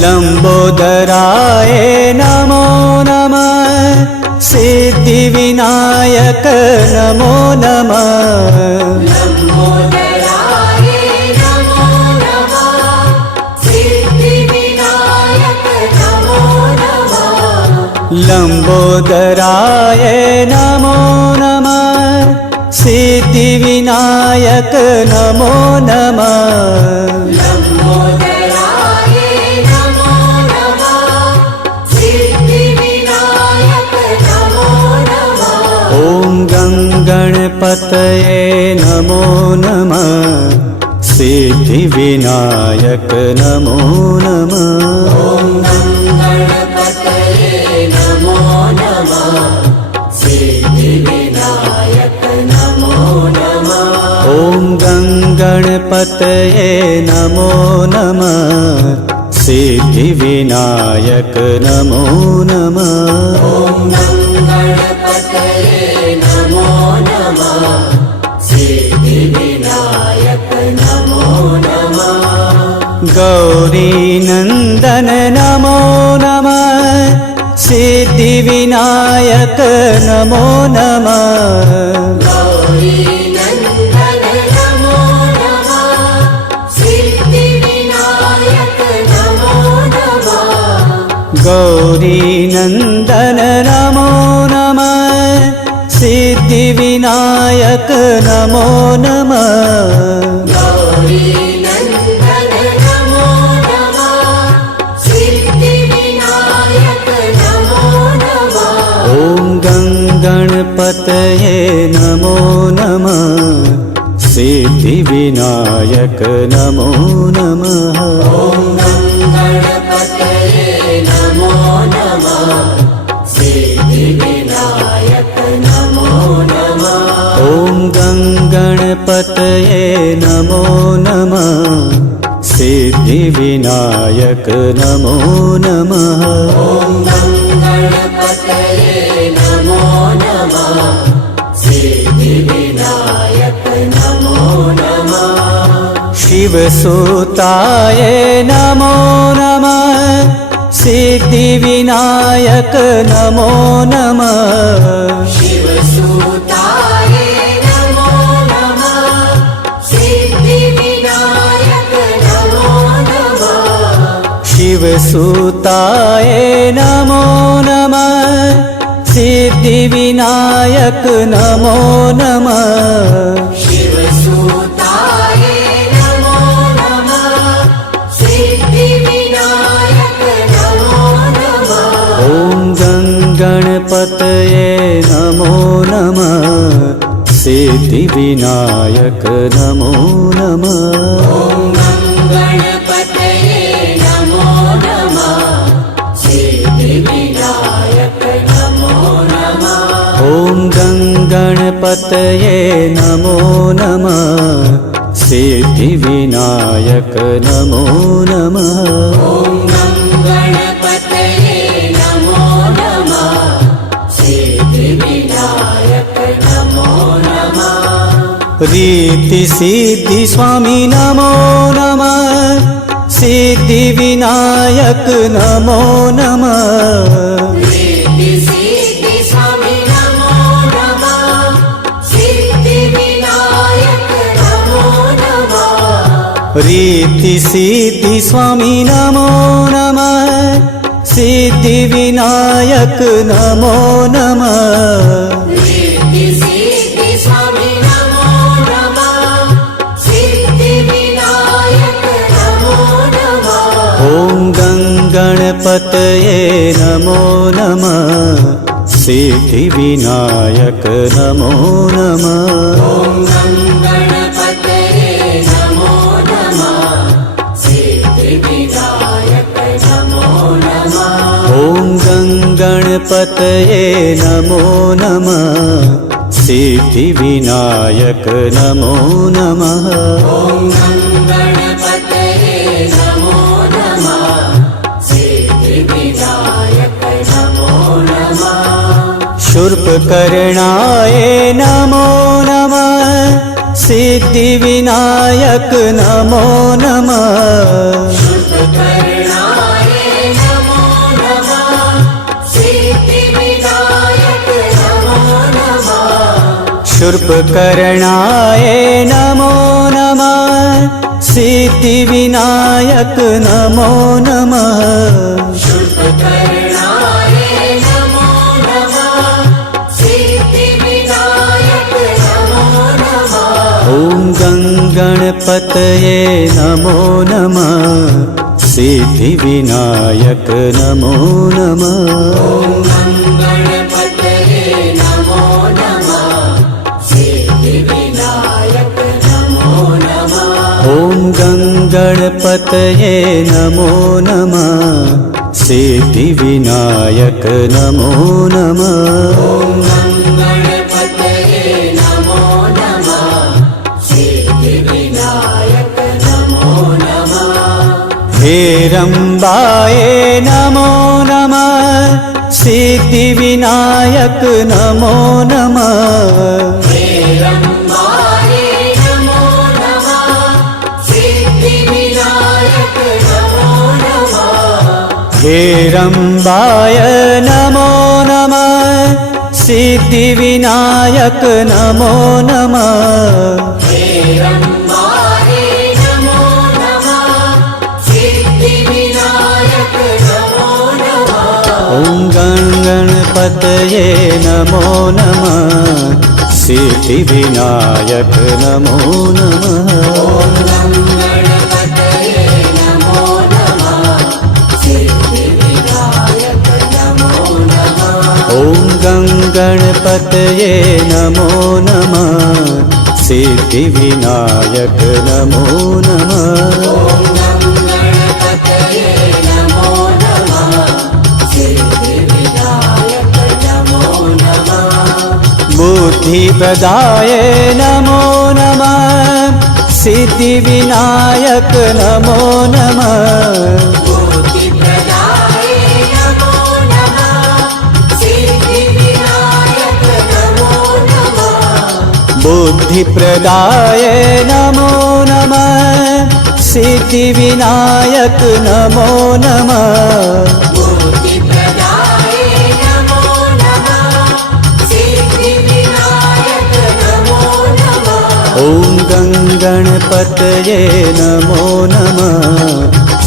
लंबोदराय नमो नमः सिद्धिविनायक नमो नमः लंबोदराय नमो नमः सिद्धिविनायक नमो नमः ॐ गणपतये नमो नमः सिद्धिविनायक नमो नमः ॐ गणपतये नमो नमः सिद्धिविनायक नमो नमः गौरीनन्दन नमो नमः सिद्धिविनायक नमो नमः गौरीनन्दन नमो नमः सिद्धिविनायक नमो नमः ॐ गणपतये नमो नमः सिद्धिविनायक नमो नमः ॐ गणपतये नमो नमः सिद्धिविनायक नमो नमः शिवसुताय नमो नमः सिद्धिविनायक नमो नमः शिवसुताय नमो नमः सिद्धिविनायक नमो नमः ॐ गणपतये नमो नमः सिद्धिविनायक नमो नमः गणपतये नमो नमः सिद्धिविनायक नमो नमः ॐ गणपतये नमो नमः सिद्धिविनायक नमो नमः गणपतये नमो नमः सिद्धिविनायक नमो नमः रीति सिद्धि स्वामी नमो नमः सिद्धिविनायक नमो नमः सिद्धि सिद्धि स्वामी नमो नमः सिद्धिविनायक नमो नमः रीति सिद्धि स्वामी नमो नमः सिद्धिविनायक नमो नमः सिद्धि सिद्धि स्वामी नमो नमः सिद्धिविनायक नमो नमः ॐ गणपतये नमो नमः सिद्धिविनायक नमो नमः गणपतये नमो नमः सिद्धिविनायक नमो नमः ॐ गणपतये नमो नमः सिद्धिविनायक नमो नमः गणपतये नमो नमः सिद्धिविनायक नमो नमः शूर्पकर्णाय नमो नमः सिद्धिविनायक नमो नमः शुभकर्णाय नमो नमः सिद्धिविनायक नमो नमः शूर्पकर्णाय नमो नमः सिद्धिविनायक नमो नमः शुभकर्णाय नमो नमः सिद्धिविनायक नमो नमः ॐ गणपतये नमो नमः सिद्धिविनायक नमो नमः गणपतये नमो नमः सिद्धिविनायक नमो नमः ॐ गणपतये नमो नमः सिद्धिविनायक नमो नमः गणपतये नमो नमः सिद्धिविनायक नमो नमः हेरम्बाय नमो नमः सिद्धिविनायक नमो नमः हेरम्बाय नमो नमः सिद्धिविनायक नमो नमः हेरम्बाय नमो नमः सिद्धिविनायक नमो नमः हेरम्बाय नमो नमः सिद्धिविनायक नमो नमः ॐ गणपतये नमो नमः सिद्धिविनायक नमो नमः गणपतये नमो नमः सिद्धिविनायक नमो नमः ॐ गणपतये नमो नमः सिद्धिविनायक नमो नमः गणपतये नमो नमः सिद्धिविनायक नमो नमः बुद्धिप्रदाय नमो नमः सिद्धिविनायक नमो नमः बुद्धिप्रदाय नमो नमः सिद्धिविनायक नमो नमः बुद्धिप्रदाय नमो नमः सिद्धिविनायक नमो नमः बुद्धिप्रदाय नमो नमः सिद्धिविनायक नमो नमः ॐ गणपतये नमो नमः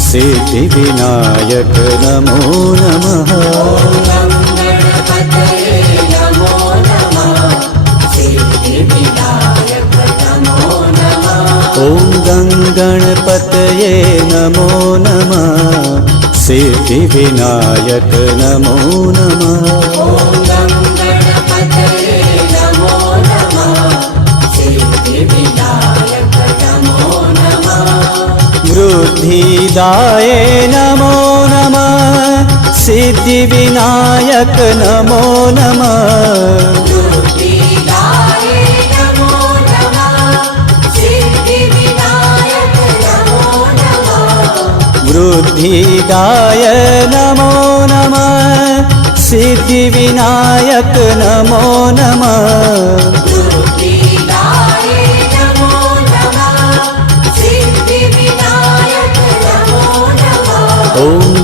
सिद्धिविनायक नमो नमः गणपतये नमो नमः सिद्धिविनायक नमो नमः ॐ गणपतये नमो नमः सिद्धिविनायक नमो नमः गणपतये नमो नमः वृद्धिदाय नमो नमः सिद्धिविनायक नमो नमः बुद्धिदाय नमो नमः सिद्धिविनायक नमो नमः वृद्धिदाय नमो नमः सिद्धिविनायक नमो नमः बुद्धिदाय नमो नमः सिद्धिविनायक नमो नमः ॐ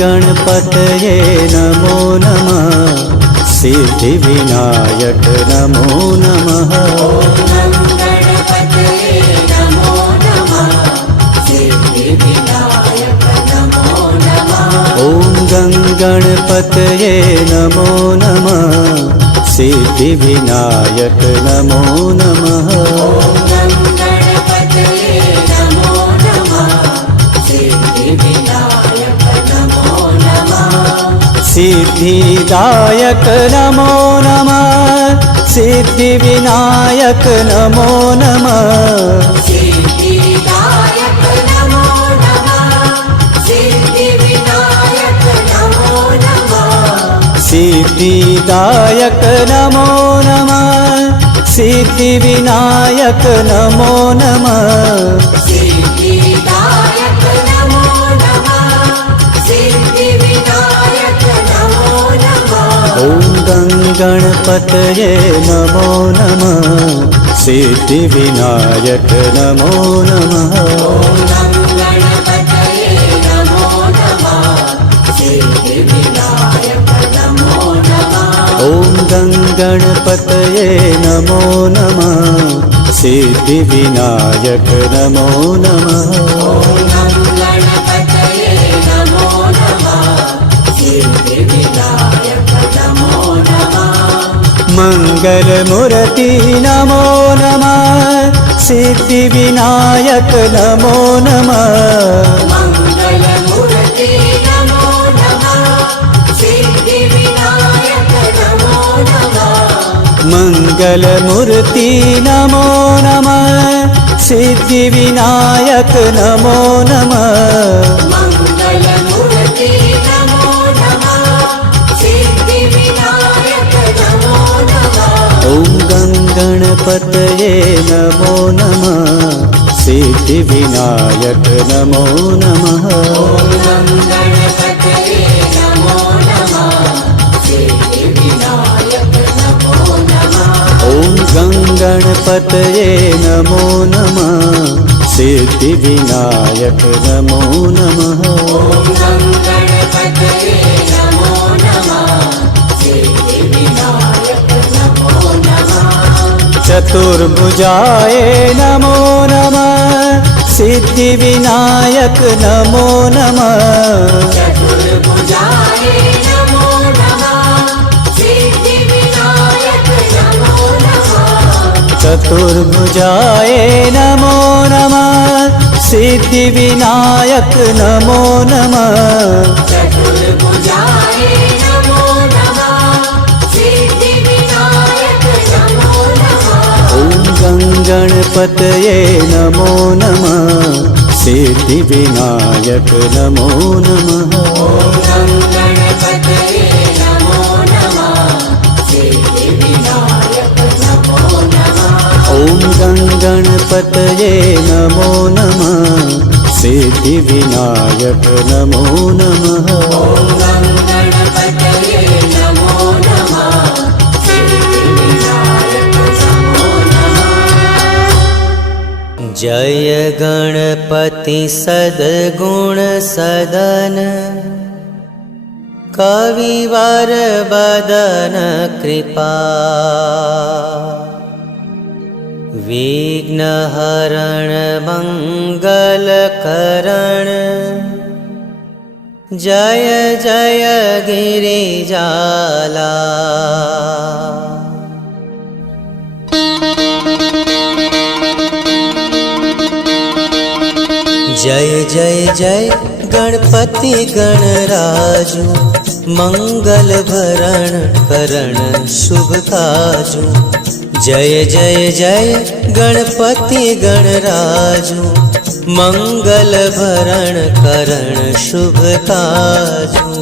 गणपतये नमो नमः सिद्धिविनायक नमो नमः गणपतये नमो नमः सिद्धिविनायक नमो नमः ॐ गणपतये नमो नमः सिद्धिविनायक नमो नमः गणपतये नमो नमः सिद्धिविनायक नमो नमः सिद्धिदायक नमो नमः सिद्धिविनायक नमो नमः सिद्धिदायक नमो नमः सिद्धिविनायक नमो नमः सिद्धिदायक नमो नमः सिद्धिविनायक नमो नमः सिद्धिदायक नमो नमः सिद्धिविनायक नमो नमः ॐ गणपतये नमो नमः सिद्धिविनायक नमो नमः गणपतये नमो नमः सिद्धिविनायक नमो नमः ॐ गणपतये नमो नमः सिद्धिविनायक नमो नमः गणपतये नमो नमः सिद्धिविनायक नमो नमः मङ्गलमूर्ति नमो नमः सिद्धिविनायक नमो नमः मङ्गलमूर्ति नमो नमः सिद्धिविनायक नमो नमः मङ्गलमूर्ति नमो नमः सिद्धिविनायक नमो नमः मङ्गलमूर्ति नमो नमः सिद्धिविनायक नमो नमः ॐ गणपतये नमो नमः सिद्धिविनायक नमो नमः गणपतये नमो नमः सिद्धिविनायक नमो नमः ॐ गणपतये नमो नमः सिद्धिविनायक नमो नमः गणपतये नमो नमः सिद्धिविनायक नमो नमः चतुर्भुजाय नमो नमः सिद्धिविनायक नमो नमः चतुर्भुजाय नमो नमः सिद्धिविनायक नमो नमः चतुर्भुजाय नमो नमः सिद्धिविनायक नमो नमः चतुर्भुजाय नमो नमः सिद्धिविनायक नमो नमः ॐ गणपतये नमो नमः सिद्धिविनायक नमो नमः गणपतये नमो नमः सिद्धिविनायक नमो नमः ॐ गणपतये नमो नमः सिद्धिविनायक नमो नमः गणपतये नमो नमः सिद्धिविनायक नमो नमः जय गणपति सद्गुण सदन कविवर बदन कृपा विघ्नहरण मंगलकरण जय जय गिरिजाला जय जय जय गणपति गणराजू मंगल भरण करण शुभ काजू। जय जय जय गणपति गणराजू, मंगल भरण करण शुभ काजू।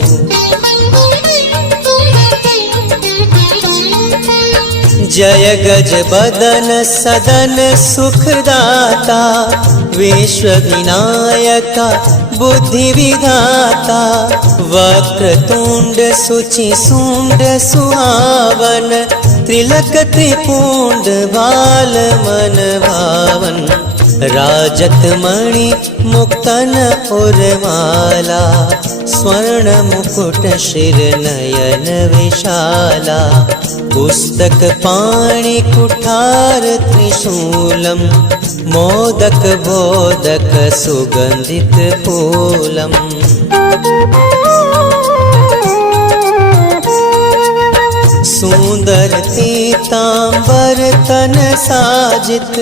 जय गज बदन सदन सुखदाता, विश्व विनायका बुद्धि विधाता। वक्रतुंड सुचि सुंड सुहावन, त्रिलक त्रिपुंड बाल मन भावन। राजत मणि मुक्तन उर्माला, स्वर्ण मुकुट शिर नयन विशाला। पुस्तक पाणि कुठार त्रिशूलम, मोदक बोदक सुगंधित फूलम। सुंदर पीतांबर तन साजित,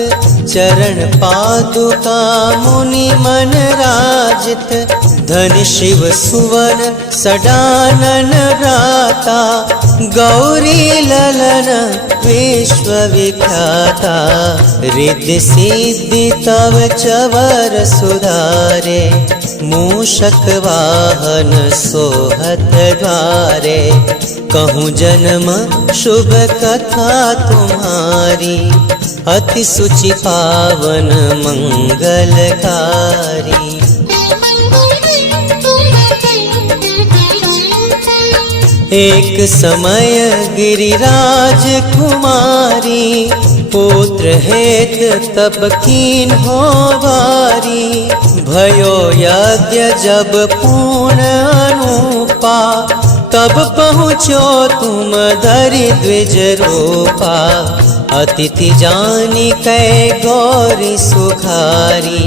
चरण पादुका मुनि मन राजित। धन शिव सुवन सडानन भ्राता, गौरी ललन विश्व विख्याता। रिद्धि सिद्धि तव चवर सुधारे, मूषक वाहन सोहत द्वारे। कहूँ जन्म शुभ कथा तुम्हारी, अति सुचि पावन मंगलकारी। एक समय गिरिराज कुमारी, पुत्र हेत तब कीन हो बारी। भयो यज्ञ जब पूर्ण अनुपा, तब पहुँचो तुम धरि द्विज रूपा। अतिथि जानी कै गौरी सुखारी,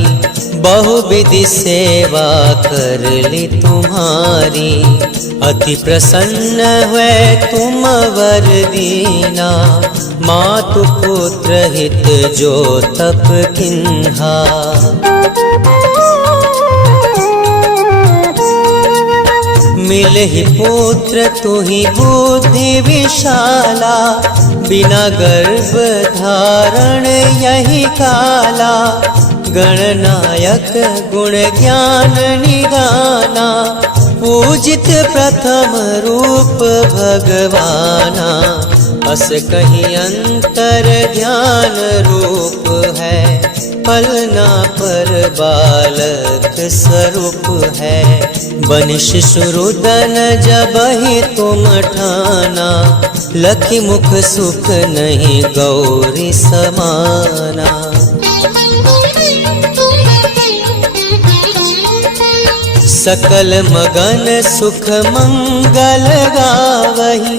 बहुविधि सेवा कर ली तुम्हारी। अति प्रसन्न हुए तुम वर दीना, मातु पुत्र हित जो तप किन्हा। मिलहि पुत्र तुहि बुद्धि विशाला, बिना गर्भ धारण यही काला। गणनायक गुण ज्ञान निदाना, पूजित प्रथम रूप भगवाना। अस कहीं अंतर ध्यान रूप है, पलना पर बालक स्वरूप है। बन शिशुरुदन जब ही तुम ठाना, लखी मुख सुख नहीं गौरी समाना। सकल मगन सुख मंगल गावही,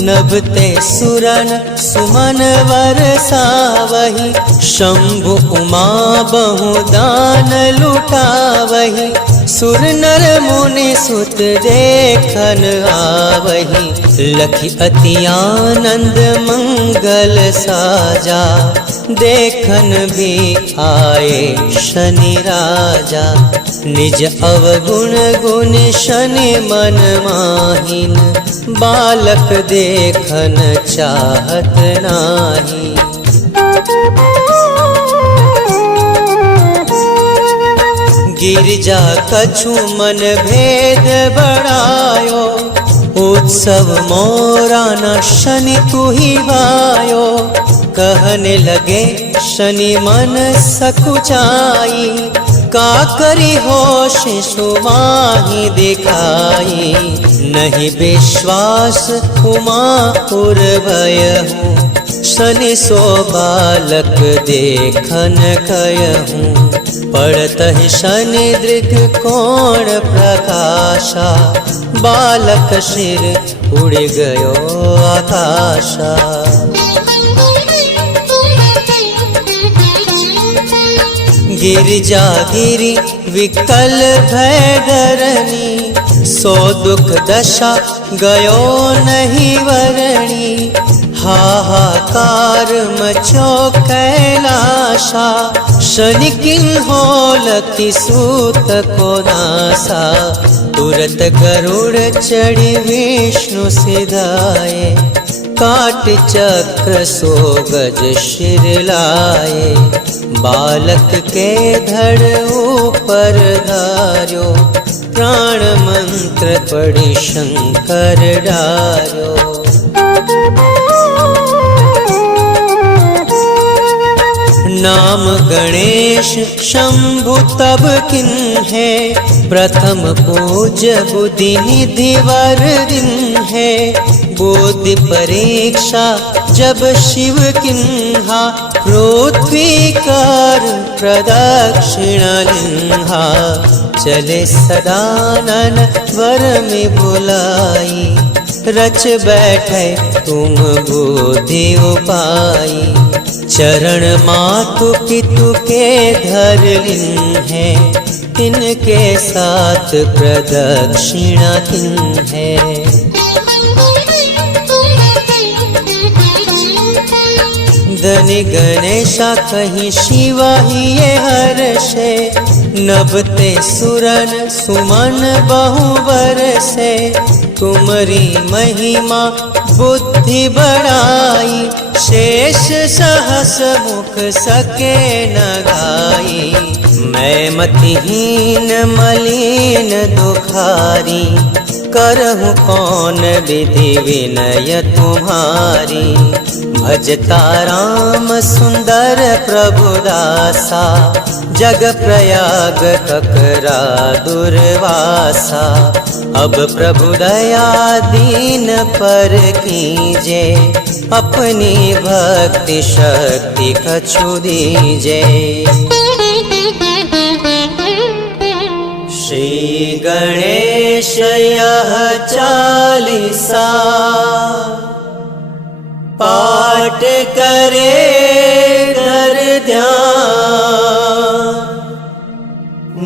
नभते सुरन सुमन वरसावही। शंभु उमा बहु दान लुटावही, सुर नर मुनि सुत देखन आवही। लखी अति आनंद मंगल साजा, देखन भी आए शनि राजा। निज अवगुण गुण शनि मन माहिन, बालक देखन चाहत नाही। गिरजा कछु मन भेद बढ़ायो, उत्सव मोरा न शनि तुहि भायो। कहने लगे शनि मन सकुचाई, का करी हो शिशु माही दिखाई। नहीं विश्वास उमा उर्भय हूँ, शनि सो बालक देखन कयहूँ। पड़त ही शनि दृग कोण प्रकाशा, बालक शिर उड़ गयो आकाशा। गिरिजा गिरी विकल भय धरणी, सो दुख दशा गयो नहीं वरणी। हाहाकार मचो कैलाशा शनि किन्हो लखी सूत को नासा तुरत गरुड़ चढ़ी विष्णु सिधाए काट चक्र सो गज शिर लाए बालक के धड़ ऊपर धार्यो प्राण मंत्र पढ़ी शंकर डार्यो नाम गणेश शंभु तब किन्हे प्रथम पूज्य बुद्धि निधि वर दिन है बुद्धि परीक्षा जब शिव किन्हा पृथ्वी कर प्रदक्षिणा लिन्हा चले सदानन वर में बुलाई रच बैठे तुम बुद्धि उपाई चरण मातु पितु के धर लिन्हे तिनके साथ प्रदक्षिणा किन्हे धनि गणेशा कहीं शिवा ही ये हर्षे नभते सुरन सुमन बहु बरसे तुमरी महिमा बुद्धि बढ़ाई शेष सहस मुख सके न गाई मैं मतिहीन मलिन दुखारी करहूँ कौन विधि विनय तुम्हारी भजता राम सुंदर प्रभुदासा जग प्रयाग ककरा दुर्वासा अब प्रभु दया दीन पर कीजे अपनी भक्ति शक्ति कछु दीजे श्री गणेश यह चालीसा पाठ करे कर ध्यान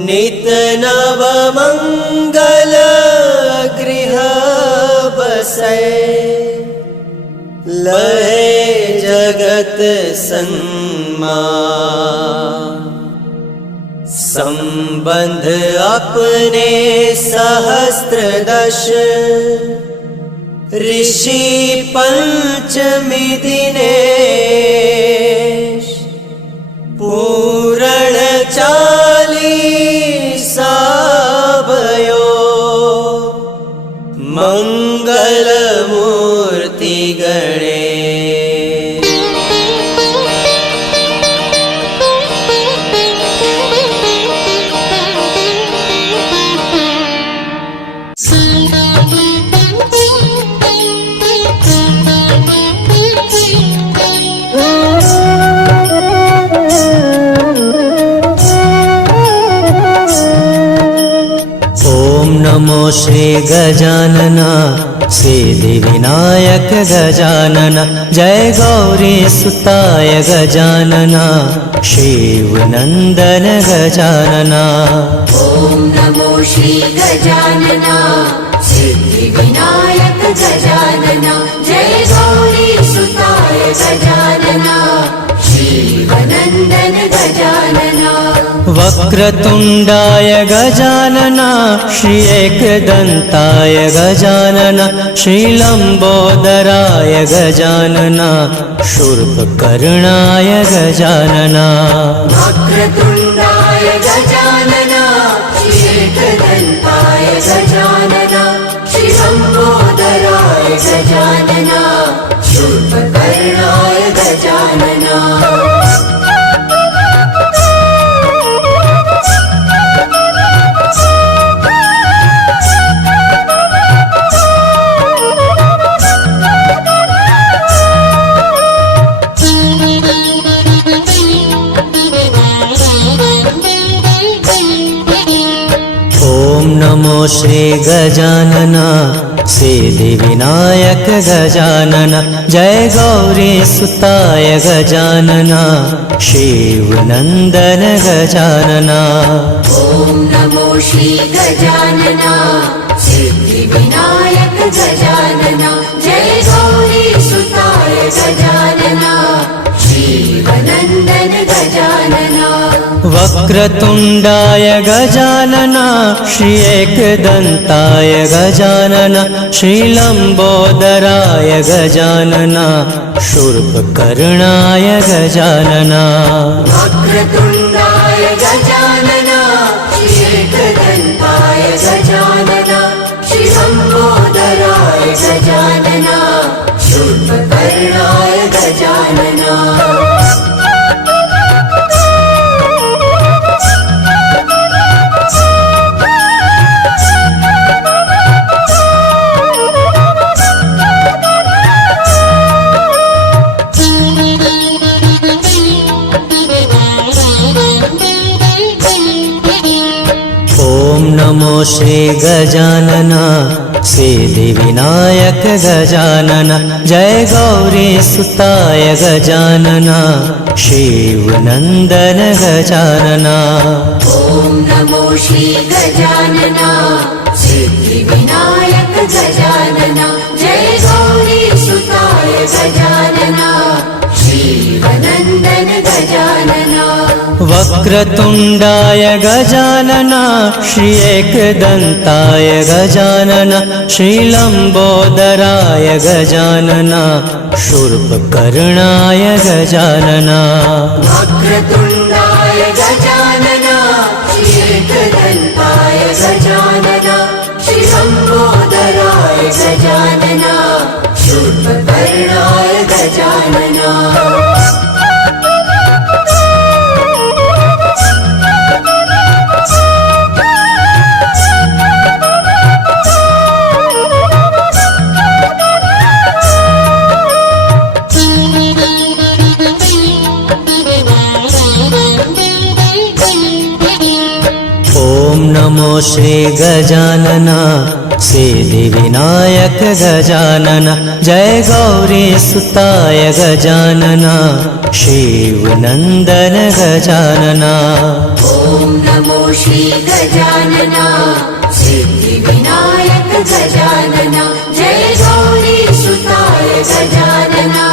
नित नव मंगल गृह बसै लहे जगत सन्मान संबंध अपने सहस्त्र दश ऋषि पंचमी दिनेश पूरण चालीसा भयो मंगल मूर्ति गणेश नमो श्री गजानना सिद्धि विनायक गजानना जय गौरी सुताय गजानना शिव नंदन गजानना ओम नमो श्री गजानना सिद्धि विनायक गजानना जय गौरी सुताय गजानना शिव नंदन गजानना वक्रतुंडाय गजानना श्री एकदंताय गजानना श्री लंबोदराय गजानना शूर्पकर्णाय गजानना वक्रतुंडाय गजानना श्री एकदंताय गजानना श्री लंबोदराय गजानना शूर्पकर्णाय गजानना नमो श्री गजानना सिद्धि विनायक गजानना जय गौरी सुताय गजानना शिव नंदन गजानना ओम नमो श्री गजानना सिद्धि विनायक गजानना जय गौरी सुताय गजानना वक्रतुण्डाय गजानन श्री एकदन्ताय गजानन श्रीलम्बोदराय गजानन शूर्पकर्णाय गजानन वक्रतुण्डाय गजानना श्रीएकदन्ताय गजानना श्रीलम्बोदराय गजानना शूर्पकर्णाय गजानना ॐ नमो श्री गजानन सिद्धिविनायक गजानन जय गौरी सुताय गजानन शिवनन्दन गजानन ॐ नमो श्री गजानना सिद्धिविनायक गजानना जय गौरी सुताय गजानना शिवनन्दन गजानना वक्रतुण्डाय गजानन श्री एकदन्ताय गजानन श्रीलम्बोदराय गजानन शूर्पकर्णाय गजानन वक्रतुण्डाय गजानना श्रीएकदन्ताय गजानना श्रीलम्बोदराय गजानना शूर्पकर्णाय गजानना ॐ नमो श्री गजानन सिद्धिविनायक गजानन जय गौरी सुताय गजानन शिवनन्दन गजानन ॐ नमो श्री गजानना सिद्धिविनायक गजानना जय गौरी सुताय गजानना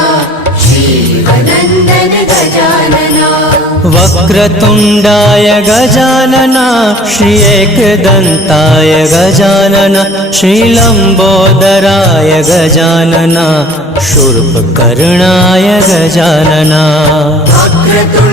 शिवनन्दन गजानना वक्रतुण्डाय गजानन श्री एकदन्ताय गजानन श्रीलम्बोदराय गजानन शूर्पकर्णाय गजानन वक्रतुण्डाय